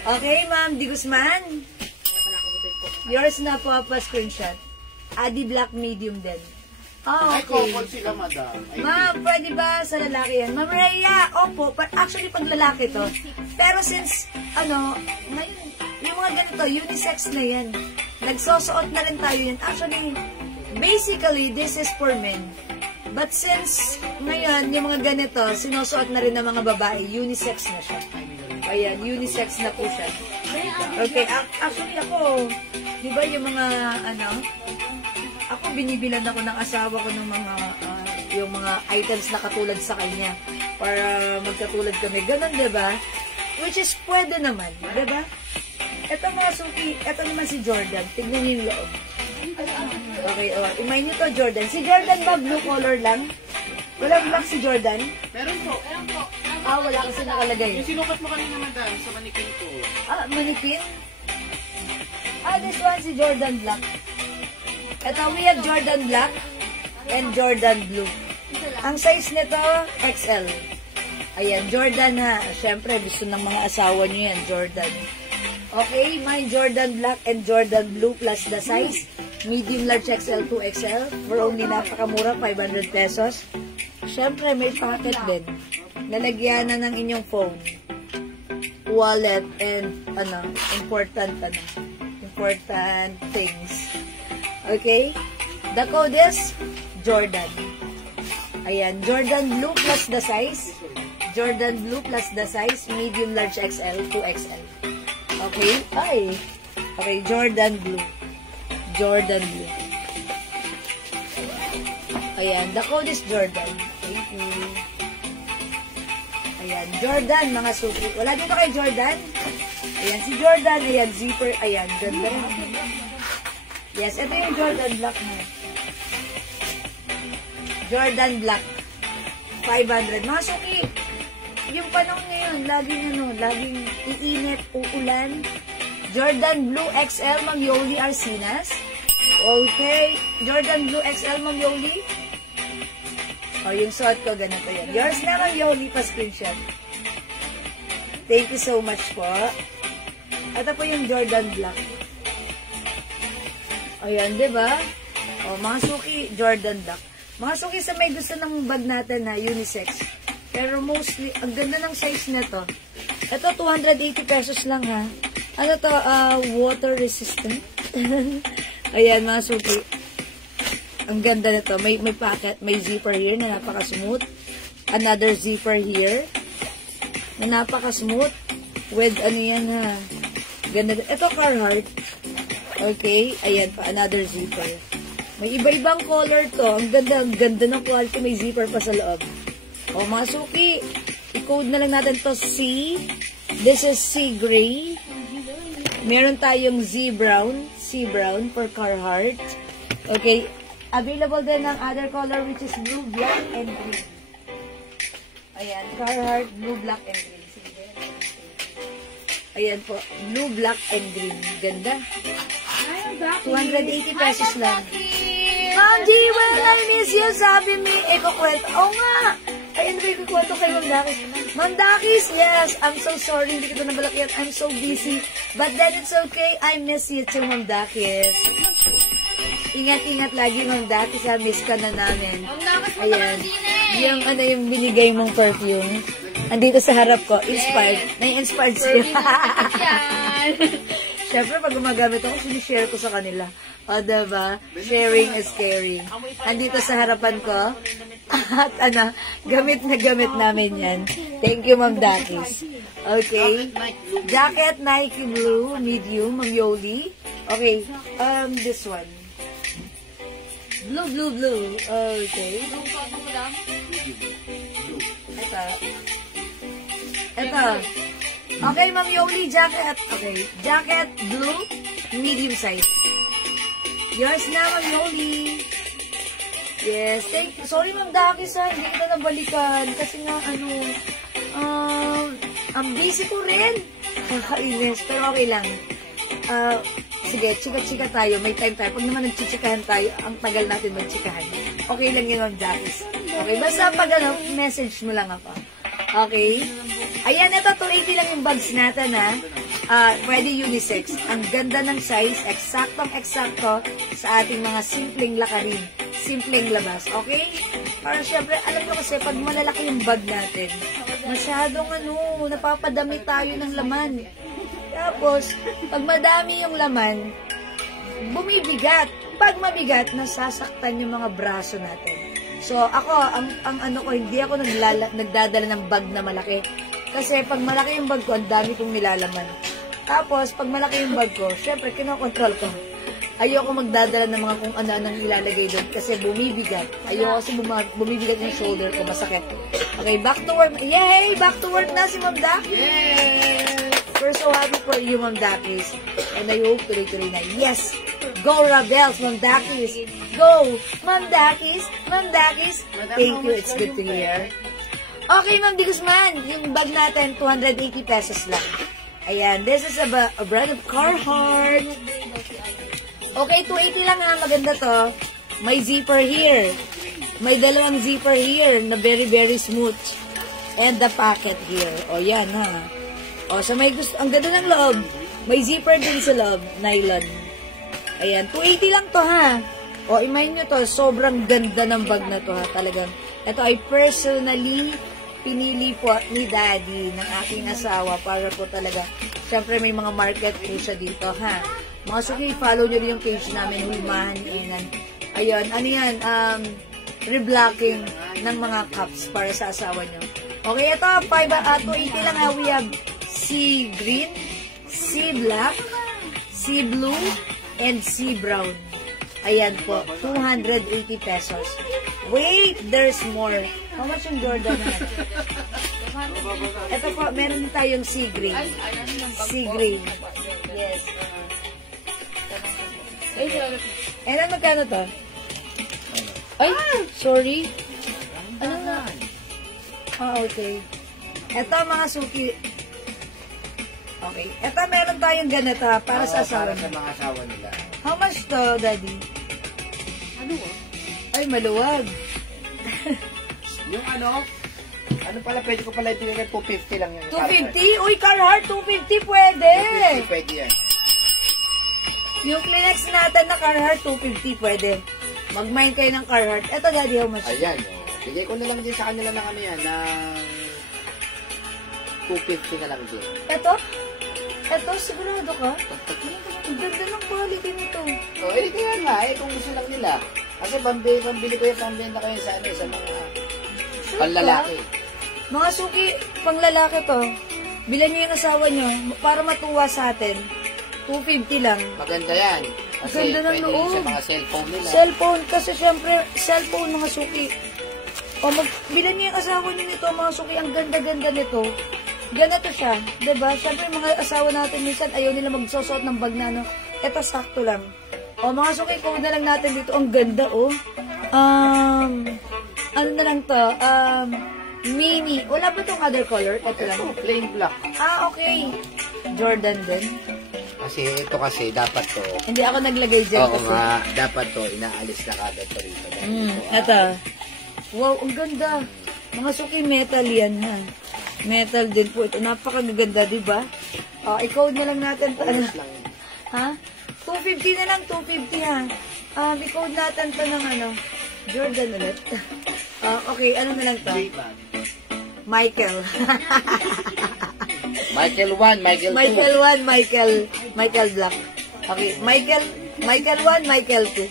Okay, Ma'am Di Guzman. Yours na po, pa-screenshot. Adi Black, medium din. Ay, Okay. couple sila, madam. Ma'am, pwede ba sa lalaki yan? Ma'am Rhea, opo, actually pag lalaki to. Pero since, ngayon, yung mga ganito, unisex na yan. Nagsosuot na rin tayo yan. Actually, basically, this is for men. But since ngayon, yung mga ganito, sinusuot na rin ng mga babae, unisex na siya. Ayan, unisex na po siya. Okay, actually ako, di ba yung mga, ako binibilan ako ng asawa ko ng mga, yung mga items na katulad sa kanya para magkatulad kami. Ganon, di ba? Which is pwede naman, di ba? Ito mga suki, ito naman si Jordan. Tignan niyo yung loob. Okay, imay nyo to, Jordan. Si Jordan ba blue color lang? Wala black si Jordan? Meron po. Wala kasi nakalagay. Yung sinukat mo kanina, madam, sa manikin ko. Manipin? This one si Jordan Black. Ito, we have Jordan Black and Jordan Blue. Ang size nito, XL. Ayan, Jordan ha. Siyempre, gusto ng mga asawa nyo yan, Jordan. Okay, mine Jordan Black and Jordan Blue plus the size. Medium, large, XL, 2XL. For only napakamura, 500 pesos. Siyempre, may pocket din. Lalagyan na ng inyong phone, wallet, and important things. Okay? The code is Jordan. Ayan, Jordan Blue plus the size. Jordan Blue plus the size, medium, large, XL, 2XL. Okay? Okay, Jordan Blue. Jordan Blue. Ayan, the code is Jordan. Thank you. Ayan, Jordan, mga suki. Wala dito kay Jordan? Ayan, si Jordan. Ayan, zipper. Ayan, ganda rin. Yes, ito yung Jordan Black mo. Jordan Black. 500. Mga suki, yung panahon ngayon, laging iinit, uulan. Jordan Blue XL, Ma'am Yoli Arcinas. Okay. Jordan Blue XL, Ma'am Yoli. Yung suot ko, ganito yan. Yours na, Ma'am Yoli, pa-screenshot. Thank you so much po. Ito po yung Jordan Black. Ayan, diba? Mga suki, Jordan Black. Mga suki sa may gusto ng bag natin na unisex. Pero mostly, ang ganda ng size nito. Ito, 280 pesos lang ha. Ano to? Water resistant. Ayan, mga suki. Ang ganda nito. May pocket, may zipper here na napaka-smooth. Another zipper here na napaka-smooth. With ano yan ha. Ganda. Ito, Carhartt. Okay. Ayan pa, another zipper. May iba-ibang color to. Ang ganda ng quality. May zipper pa sa loob. Mga suki, i-code na lang natin to C. This is C gray. Meron tayong Z brown for Carhartt. Okay. Available din ng other color which is blue, black, and green. Ayan, Carhartt, blue, black, and green. Ayan po, blue, black, and green. Ganda. 280 pesos lang. Ma'am Jewel, I miss you. Sabi ni, kukwento. Nga. Ay, ano ba yung kukwento kay Ma'am Dakis? Ma'am Dakis, yes. I'm so sorry. Hindi kita nabalakyan. I'm so busy. But then it's okay. I miss you too, Ma'am Dakis. Ingat-ingat lagi, Ma'am Dakis. Miss ka na namin. Ayan. Yung binigay mong perfume. Andito sa harap ko. Inspired. Nai-inspired siya. Siyempre, pag gumagamit ako, sinishare ko sa kanila. Diba? Sharing is caring. Andito sa harapan ko. At gamit na gamit namin yan. Thank you, Ma'am Dakis. Okay. Jacket, Nike Blue, medium, Ma'am Yoli. Okay. This one. Blue. Okay. Ito. Okay, Ma'am Yoli, jacket. Okay. Jacket, blue, medium size. Yours na, Ma'am Yoli. Yes, thank you. Sorry, Ma'am Dakis, hindi kita nabalikan. Kasi nga, ang busy ko rin. Nakainis, pero okay lang. Sige, chika-chika tayo. May time tayo. Pag naman nagchichikahan tayo, ang tagal natin magchikahan. Okay lang yun, Ma'am Dakis. Okay, basta pag message mo lang ako. Okay? Ayan, ito, 280 lang yung bags natin, ha? Pwede unisex. Ang ganda ng size, eksaktong-eksakto sa ating mga simpleng lakarin. Simpleng labas, okay? Para syempre, alam nyo kasi, pag malalaki yung bag natin, masyadong napapadami tayo ng laman. Tapos, pag madami yung laman, bumibigat. Pag mabigat, nasasaktan yung mga braso natin. So, ako, hindi ako nagdadala ng bag na malaki. Kasi pag malaki yung bag ko, ang dami kong nilalaman. Tapos, pag malaki yung bag ko, syempre, kinokontrol ko. Ayoko magdadala ng mga kung ano-anong ilalagay doon kasi bumibigat. Ayoko kasi bumibigat yung shoulder ko, masakit. Okay, back to work. Yay! Back to work na si Ma'am Dakis. Yay! We're so happy for you, Ma'am Dakis. And I hope tuloy-tuloy na. Yes! Go, Rebels, Ma'am Dakis! Go! Ma'am Dakis! Ma'am Dakis! Thank you, it's good to hear. Okay, Ma'am Di Guzman, yung bag natin, 280 pesos lang. Ayan, this is a brand of Carhartt. Okay, 280 lang ha. Maganda to. May zipper here. May dalawang zipper here na very, very smooth. And the pocket here. O, yan ha. O, so may gusto. Ang ganda ng loob. May zipper din sa loob. Nylon. Ayan, 280 lang to ha. O, imayin nyo to. Sobrang ganda ng bag na to ha. Talagang. Ito ay personally pinili po ni Daddy ng aking asawa para po talaga. Siyempre may mga market po siya dito ha. Mga suki, follow nyo rin yung page namin. Hulmahan Ingan. Ayun, ano yan? Reblocking ng mga cups para sa asawa nyo. Okay, ito, 280 lang ha. We have sea green, sea black, sea blue, and sea brown. Ayan po, 280 pesos. Wait, there's more. How much yung Jordan na? Ito po, meron din tayong sea green. Sea green. Yes. Eh, magkano to? Ay, sorry. Ano na? Okay. Ito mga suki. Okay. Ito meron tayong ganito ha, para sa asawa Para sa mga asawa nila. How much to, Daddy? Ay, maluwag. Yung ano pala, pwede ko pala ibigay ng 250 lang yun. 250? Uy, Carhartt, 250 pwede. 250 pwede yan. Yung Kleenex natin na Carhartt, 250 pwede. Mag-mine kayo ng Carhartt. Ito, Daddy, how much? Ayan, bigay ko na lang din sa kanila ng ano yan, ng 250 na lang din. Ito? Ito, sigurado ka? Ang ganda ng quality nito. O, eh, kaya nga, kung gusto lang nila. Kasi pambili ko yung pambenta kayo sa ano, sa mga panlalaki. Mga suki, panglalaki to. Bilan nyo yung asawa nyo para matuwa sa atin. 250 lang. Maganda yan. Kasi Ganda ng pwede loob. sa mga cellphone nila. Cellphone, kasi syempre, cellphone mga suki. O, bilan nyo yung asawa nyo nito, mga suki. Ang ganda-ganda nito. Ganito siya, diba? Syempre, mga asawa natin minsan, ayaw nila magsusot ng bag na, no? Ito, sakto lang. O, mga suki, code na lang natin dito. Ang ganda, oh. Ano na lang to? Mini. Wala ba itong other color? Ito lang. Ito, plain black. Ah, okay. Jordan din. Kasi ito kasi, dapat to. Hindi ako naglagay dyan Oo kasi. nga, dapat to, inaalis na kagad to rito. Ito. Wow, ang ganda. Mga suki, metal yan, ha. Metal din po ito. Napakaganda, di ba? I-code na lang natin. Ano? Ha? 250 na lang, 250 ha. I-code natin to ng ano, Jordan ulit. Okay, ano na lang to? Michael. Michael 1, Michael 2. Michael 1, Michael Black. Okay, Michael 1, Michael 2.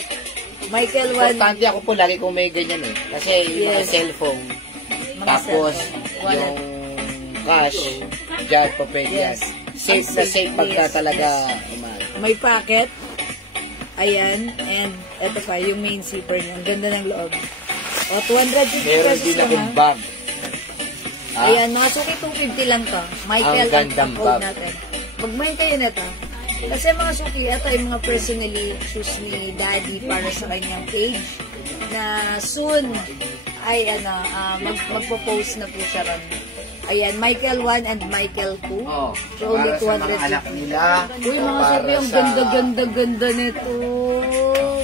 Michael 1. Importante ako po, lagi kong may ganyan eh. Kasi yung mga cellphone, tapos yung cash, dyan pa pwede yan. Yes. Safe na safe pagka talaga umano. May pocket. Ayan. And ito pa, yung main zipper niya. Ang ganda ng loob. O, 250 Meron pesos din lang akong ha. bag. Ayan, mga suki 250 lang to. Michael, Ang gandang code bag. natin. Mag-mine kayo na to. Kasi mga suki, ito ay mga personally choose ni Daddy para sa kanyang page na soon ay magpo-post na po siya ron. Ayan, Michael 1 and Michael 2. Oh, So, only para sa mga anak 250. nila. Uy, o mga para suki, ang sa- ganda-ganda-ganda nito.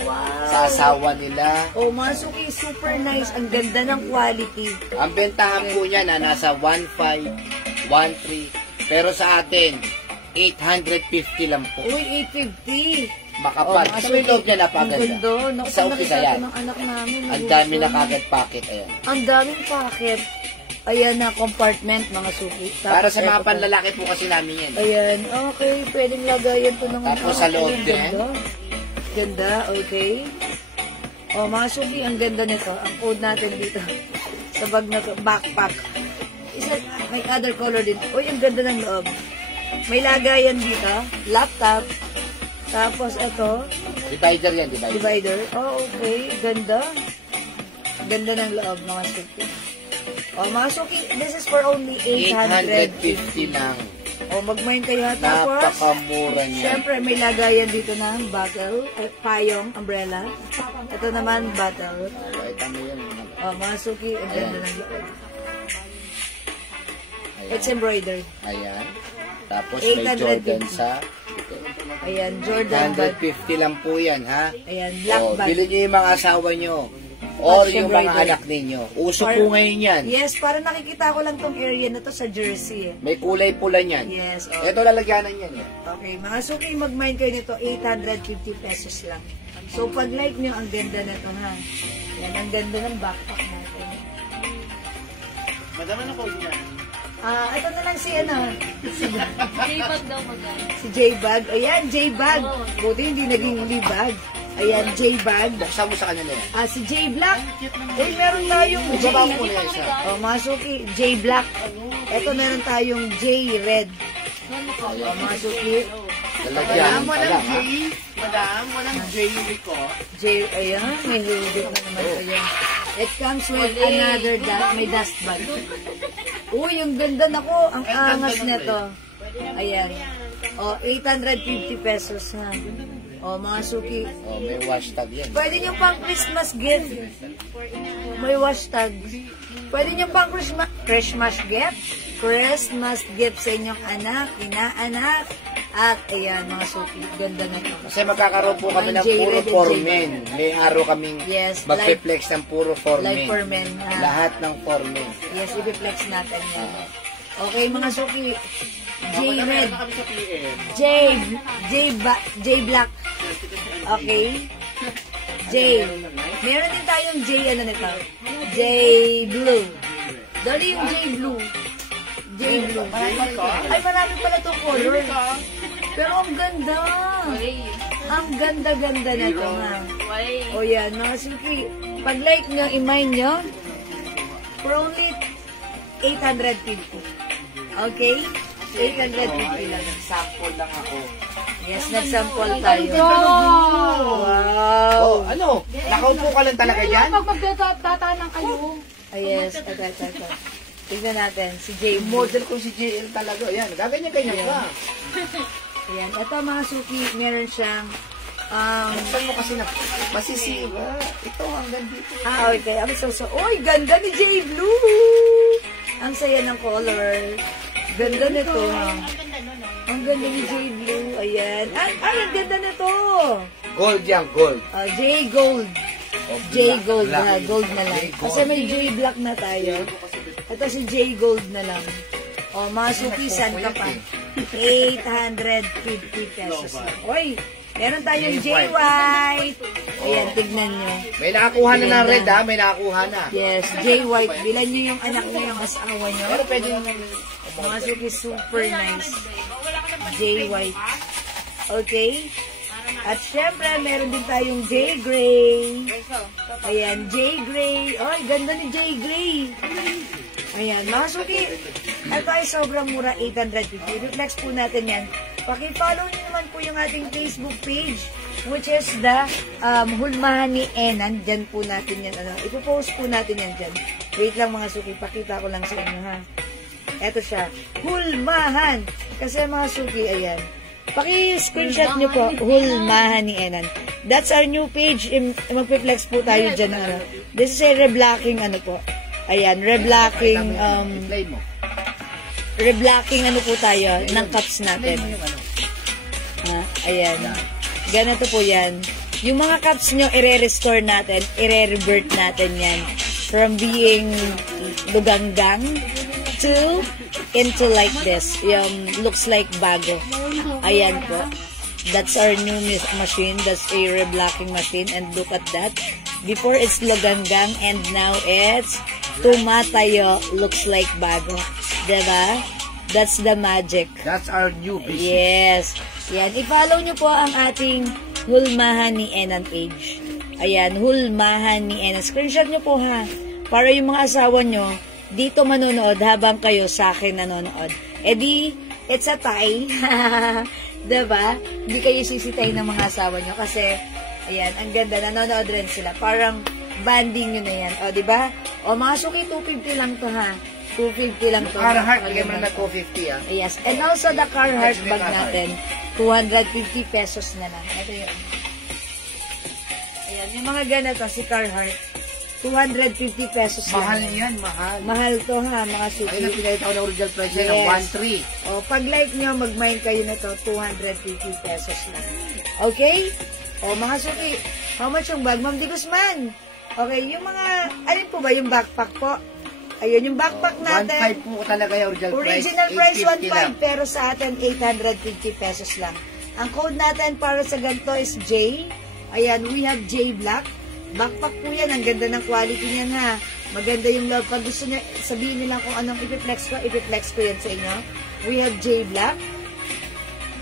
Wow. Sa asawa nila. Oh, mga suki, super nice. Ang ganda ng quality. Ang bentahan po niya na nasa 1.5, 1.3. Pero sa atin, 850 lang po. Uy, 850. Makapal. mga Kasi yung loob niya Ang napaganda. ganda. Naku, Sa pag umpisa nakita yan. ko ng anak namin. Ang dami na nagugutom. kagad packet. Ayan. Ang daming packet. Ayan na, compartment, mga suki. Tapos, Para sa mga eto pa. panlalaki po kasi namin yan. Ayan, okay. Pwedeng lagayan to ng Tapos sa loob Ang din. Ganda. Ganda, okay. O, mga suki, ang ganda nito. Ang code natin dito. Sa bag na to, backpack. Isa, may other color din. Uy, ang ganda ng loob. May lagayan dito. Laptop. Tapos, ito, Divider yan, divider. divider. Oh, okay. Ganda. Ganda ng loob, mga suki. O, mga suki, this is for only 850. 850 lang. O, mag-mine kayo ha. Tapos, Napakamura niya. siyempre, may lagayan dito ng bottle, payong, umbrella. Ito naman, bottle. Ito mo yan. O, mga suki, ang ganda Ayan. ng loob. Ayan. It's embroidered. Ayan. Tapos may 850. Jordan sa... Ayan, Jordan bag. 150 lang po yan, ha? Ayan, black O, bag. bilhin nyo yung mga asawa nyo. Or Patch yung mga embroidery. anak ninyo. Uso po ngayon yan. Yes, para nakikita ko lang tong area na to sa jersey. May kulay pula niyan. Yes. Oh. Ito lalagyanan yan. Okay, mga suki, mag-mind kayo nito, 850 pesos lang. So, pag like nyo, ang ganda na to, ha? Yan, ang ganda ng backpack natin. Madama na ko dyan. Ito na lang si, ano, J-bag daw magana. si J-Bag. Ayan, J-Bag. Buti hindi naging Lee-Bag. Ayan, J-Bag. Buksan mo sa kanya na yan. Si J-Black. Meron tayong J. Baba mo na yan siya. Mga suki, J-Black. Ito, meron tayong J-Red. Mga suki. Lalagyan. Madam, walang J. Madam, walang J ko. J, ayan, may higit na naman ito yan. It comes with another may dust bag. Uy, yung ganda na ko. Ang angas nito. Ayan. 850 pesos, ha. Mga suki. May hashtag yan. Pwede nyo pang Christmas gift. May hashtag. Pwede nyo pang Christmas gift. Christmas gift sa inyong anak, inaanak. At ayan, mga suki. Ganda na ito. Kasi magkakaroon po kami ng J-Red puro and for J-Bag. men. May araw kaming Yes, mag-flex ng puro for Like men. for men. Ha? Lahat ng for men. Yes, i-flex natin yan. Okay, mga suki. J-Red. Kami sa PM. J-Black. Okay. J. Meron din tayong J, ano nito? J-Blue. Dali yung J-Blue. J-Blue. Ay, marami pala itong color. Pero ang ganda. Ang ganda-ganda na ito, ha. O yan, mga suki. Pag like nyo, i-mind nyo, for only 850. Okay? 850 lang. Sample lang ako. Yes, nag-sample tayo. Wow! Oh, ano? Nakaupo ka lang talaga dyan? Pag magdatatanang kayo. Yes, ito. Tignan natin, si J. Model ko si JL talaga. Yan, gaganyan-ganyan ka. Ayan, ito mga suki, meron siyang, Saan mo kasi na masisiwa? Ito hanggang dito. okay. Uy, ganda ni J. Blue! Ang saya ng color. Ganda nito, ha? Ang ganda ni J. Blue. Ayan. Ang ganda nito. Gold yan, gold. J. Gold. Oh, J. Gold black. na. Gold na lang. J. Gold. Kasi may J. Black na tayo. Ito si J. Gold na lang. Mga sukisan ka pa. 850 pesos. Uy, meron tayong J. White. Ayan, tignan nyo. May nakakuha na ng red, ha? May nakakuha na. Yes, J. White. Bilan nyo yung anak nyo, yung asawa nyo. Pero pwede yung... Mga suki, super nice. J. White. Okay? At syempre, meron din tayong J. Gray. Ayan, J. Gray. Ay, ganda ni J. Gray. Ayan, mga suki. Ito ay sobrang mura, 850. Reflex po natin yan. Paki-follow nyo naman po yung ating Facebook page, which is the Hulmahan ni Enan. Diyan po natin yan. Ipopost po natin yan dyan. Wait lang mga suki, pakita ko lang sa inyo, ha. Eto siya, Hulmahan. Kasi mga suki, ayan. Paki-screenshot nyo po, Hulmahan ni Enan. That's our new page. Magpe-flex po tayo dyan. This is a reblocking, po. Ayan, reblocking, Play mo. reblocking po tayo ng cups natin. Ayan. Ganito po yan. Yung mga cups nyo, ire-restore natin, ire-revert natin yan from being luganggang to into like this. Yung looks like bago. Ayan po. That's our new machine. That's a reblocking machine. And look at that. Before it's luganggang and now it's tumatayo. Looks like bago. Diba? That's the magic. That's our new business. Yes. Yan. I-follow nyo po ang ating Hulmahan ni Enan page. Ayan. Hulmahan ni Enan. Screenshot nyo po, ha. Para yung mga asawa nyo dito manonood habang kayo sa akin nanonood. It's a tie. Diba? Hindi kayo sisitay ng mga asawa nyo kasi, ayan, ang ganda. Nanonood rin sila. Parang banding nyo na yan. O, diba? O, mga suki, 250 lang to, ha. 250 lang to. Carhartt, bigyan mo na 250, ha. Yes. And also, the Carhartt bag natin, 250 pesos na lang. Ito yun. Ayan, yung mga ganito, si Carhartt, 250 pesos Mahal lang. yan, mahal. Mahal to ha, mga Ayun suki. ang pinakita ko ng original price Yes. ng 1.3. O, pag like nyo, mag-mine kayo na to, 250 pesos lang. Okay? O, mga suki, how much yung bag? Ma'am Di Guzman. Okay, yung mga, alin po ba yung backpack po? Ayun, yung backpack natin. 1.5 po talaga yung Original price 850 lang. 1.5, pero sa atin 850 pesos lang. Ang code natin para sa ganito is J. Ayan, we have J Black. Backpack po yan. Ang ganda ng quality niyan ha. Maganda yung love. Pag gusto niya, sabihin niyo lang kung anong ipiplex ko yan sa inyo. We have J Black.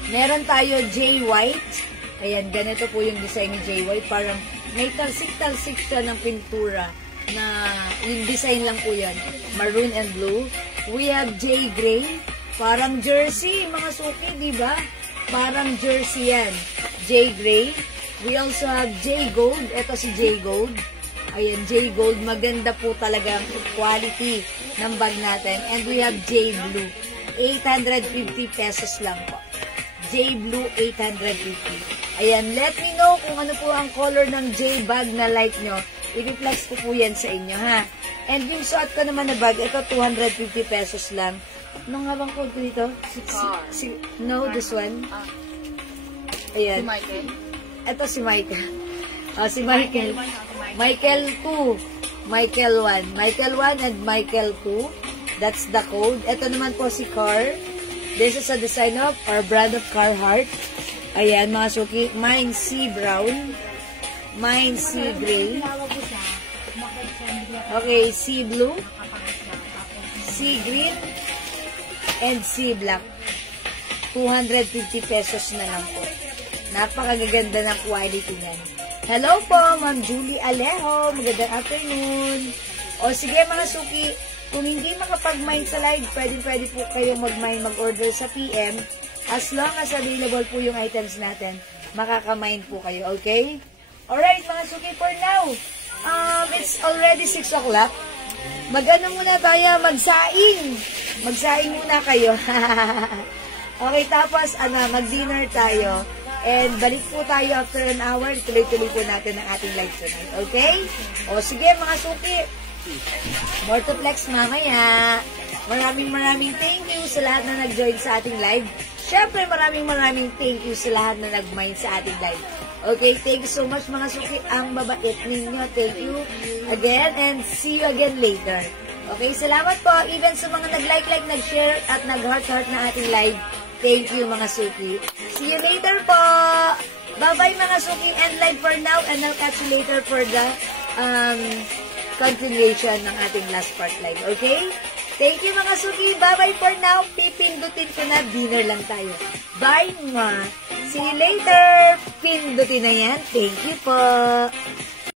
Meron tayo J White. Ayan, ganito po yung design ni J White. Parang may talsik-talsik siya ng pintura na yung design lang po yan. Maroon and blue. We have J Gray. Parang jersey, mga suki, di ba? Parang jersey yan. J Gray. We also have J Gold. Ito si J Gold. Ayan, J Gold. Maganda po talaga ang quality ng bag natin. And we have J Blue. 850 pesos lang po. J Blue, 850. Ayan, let me know kung ano po ang color ng J bag na like nyo. I-reflex ko po yan sa inyo, ha? And yung suot ko naman na bag, ito 250 pesos lang. Anong nga bang code ko dito? No, this one. Ayan. Michael? Ito si Michael. Si Michael. Michael 2. Michael 1. Michael 1 and Michael 2. That's the code. Ito naman po si Car. This is a design of our brand of Carhartt. Ayan, mga suki. Mine C Brown. Mine C Gray. Okay, C Blue. C Green. And C Black. 250 pesos na lang po. Napakagaganda ng quality niyan. Hello po, Ma'am Julie Alejo. Magandang afternoon. O sige mga suki, kung hindi makapag-mine sa live, pwede po kayong mag-order sa PM. As long as available po yung items natin, makaka-mine po kayo, okay? Alright mga suki, for now, it's already 6 o'clock. Mag-ano muna tayo, magsaing. Magsaing muna kayo. Okay, tapos mag-dinner tayo. And balik po tayo after an hour. Tuloy-tuloy po natin ang ating live tonight. Okay? O sige mga suki. More to flex mamaya. Maraming thank you sa lahat na nag-join sa ating live. Siyempre maraming thank you sa lahat na nag-mind sa ating live. Okay, thank you so much mga suki. Ang babait ninyo. Thank you again and see you again later. Okay, salamat po. Even sa mga nag-like, nag-share at nag-heart na ating live. Thank you mga suki. See you later po. Bye-bye mga suki. End live for now and I'll catch you later for the continuation ng ating last part live. Okay? Thank you mga suki. Bye-bye for now. Pipindutin ko na. Dinner lang tayo. Bye mga. See you later. Pindutin na yan. Thank you po.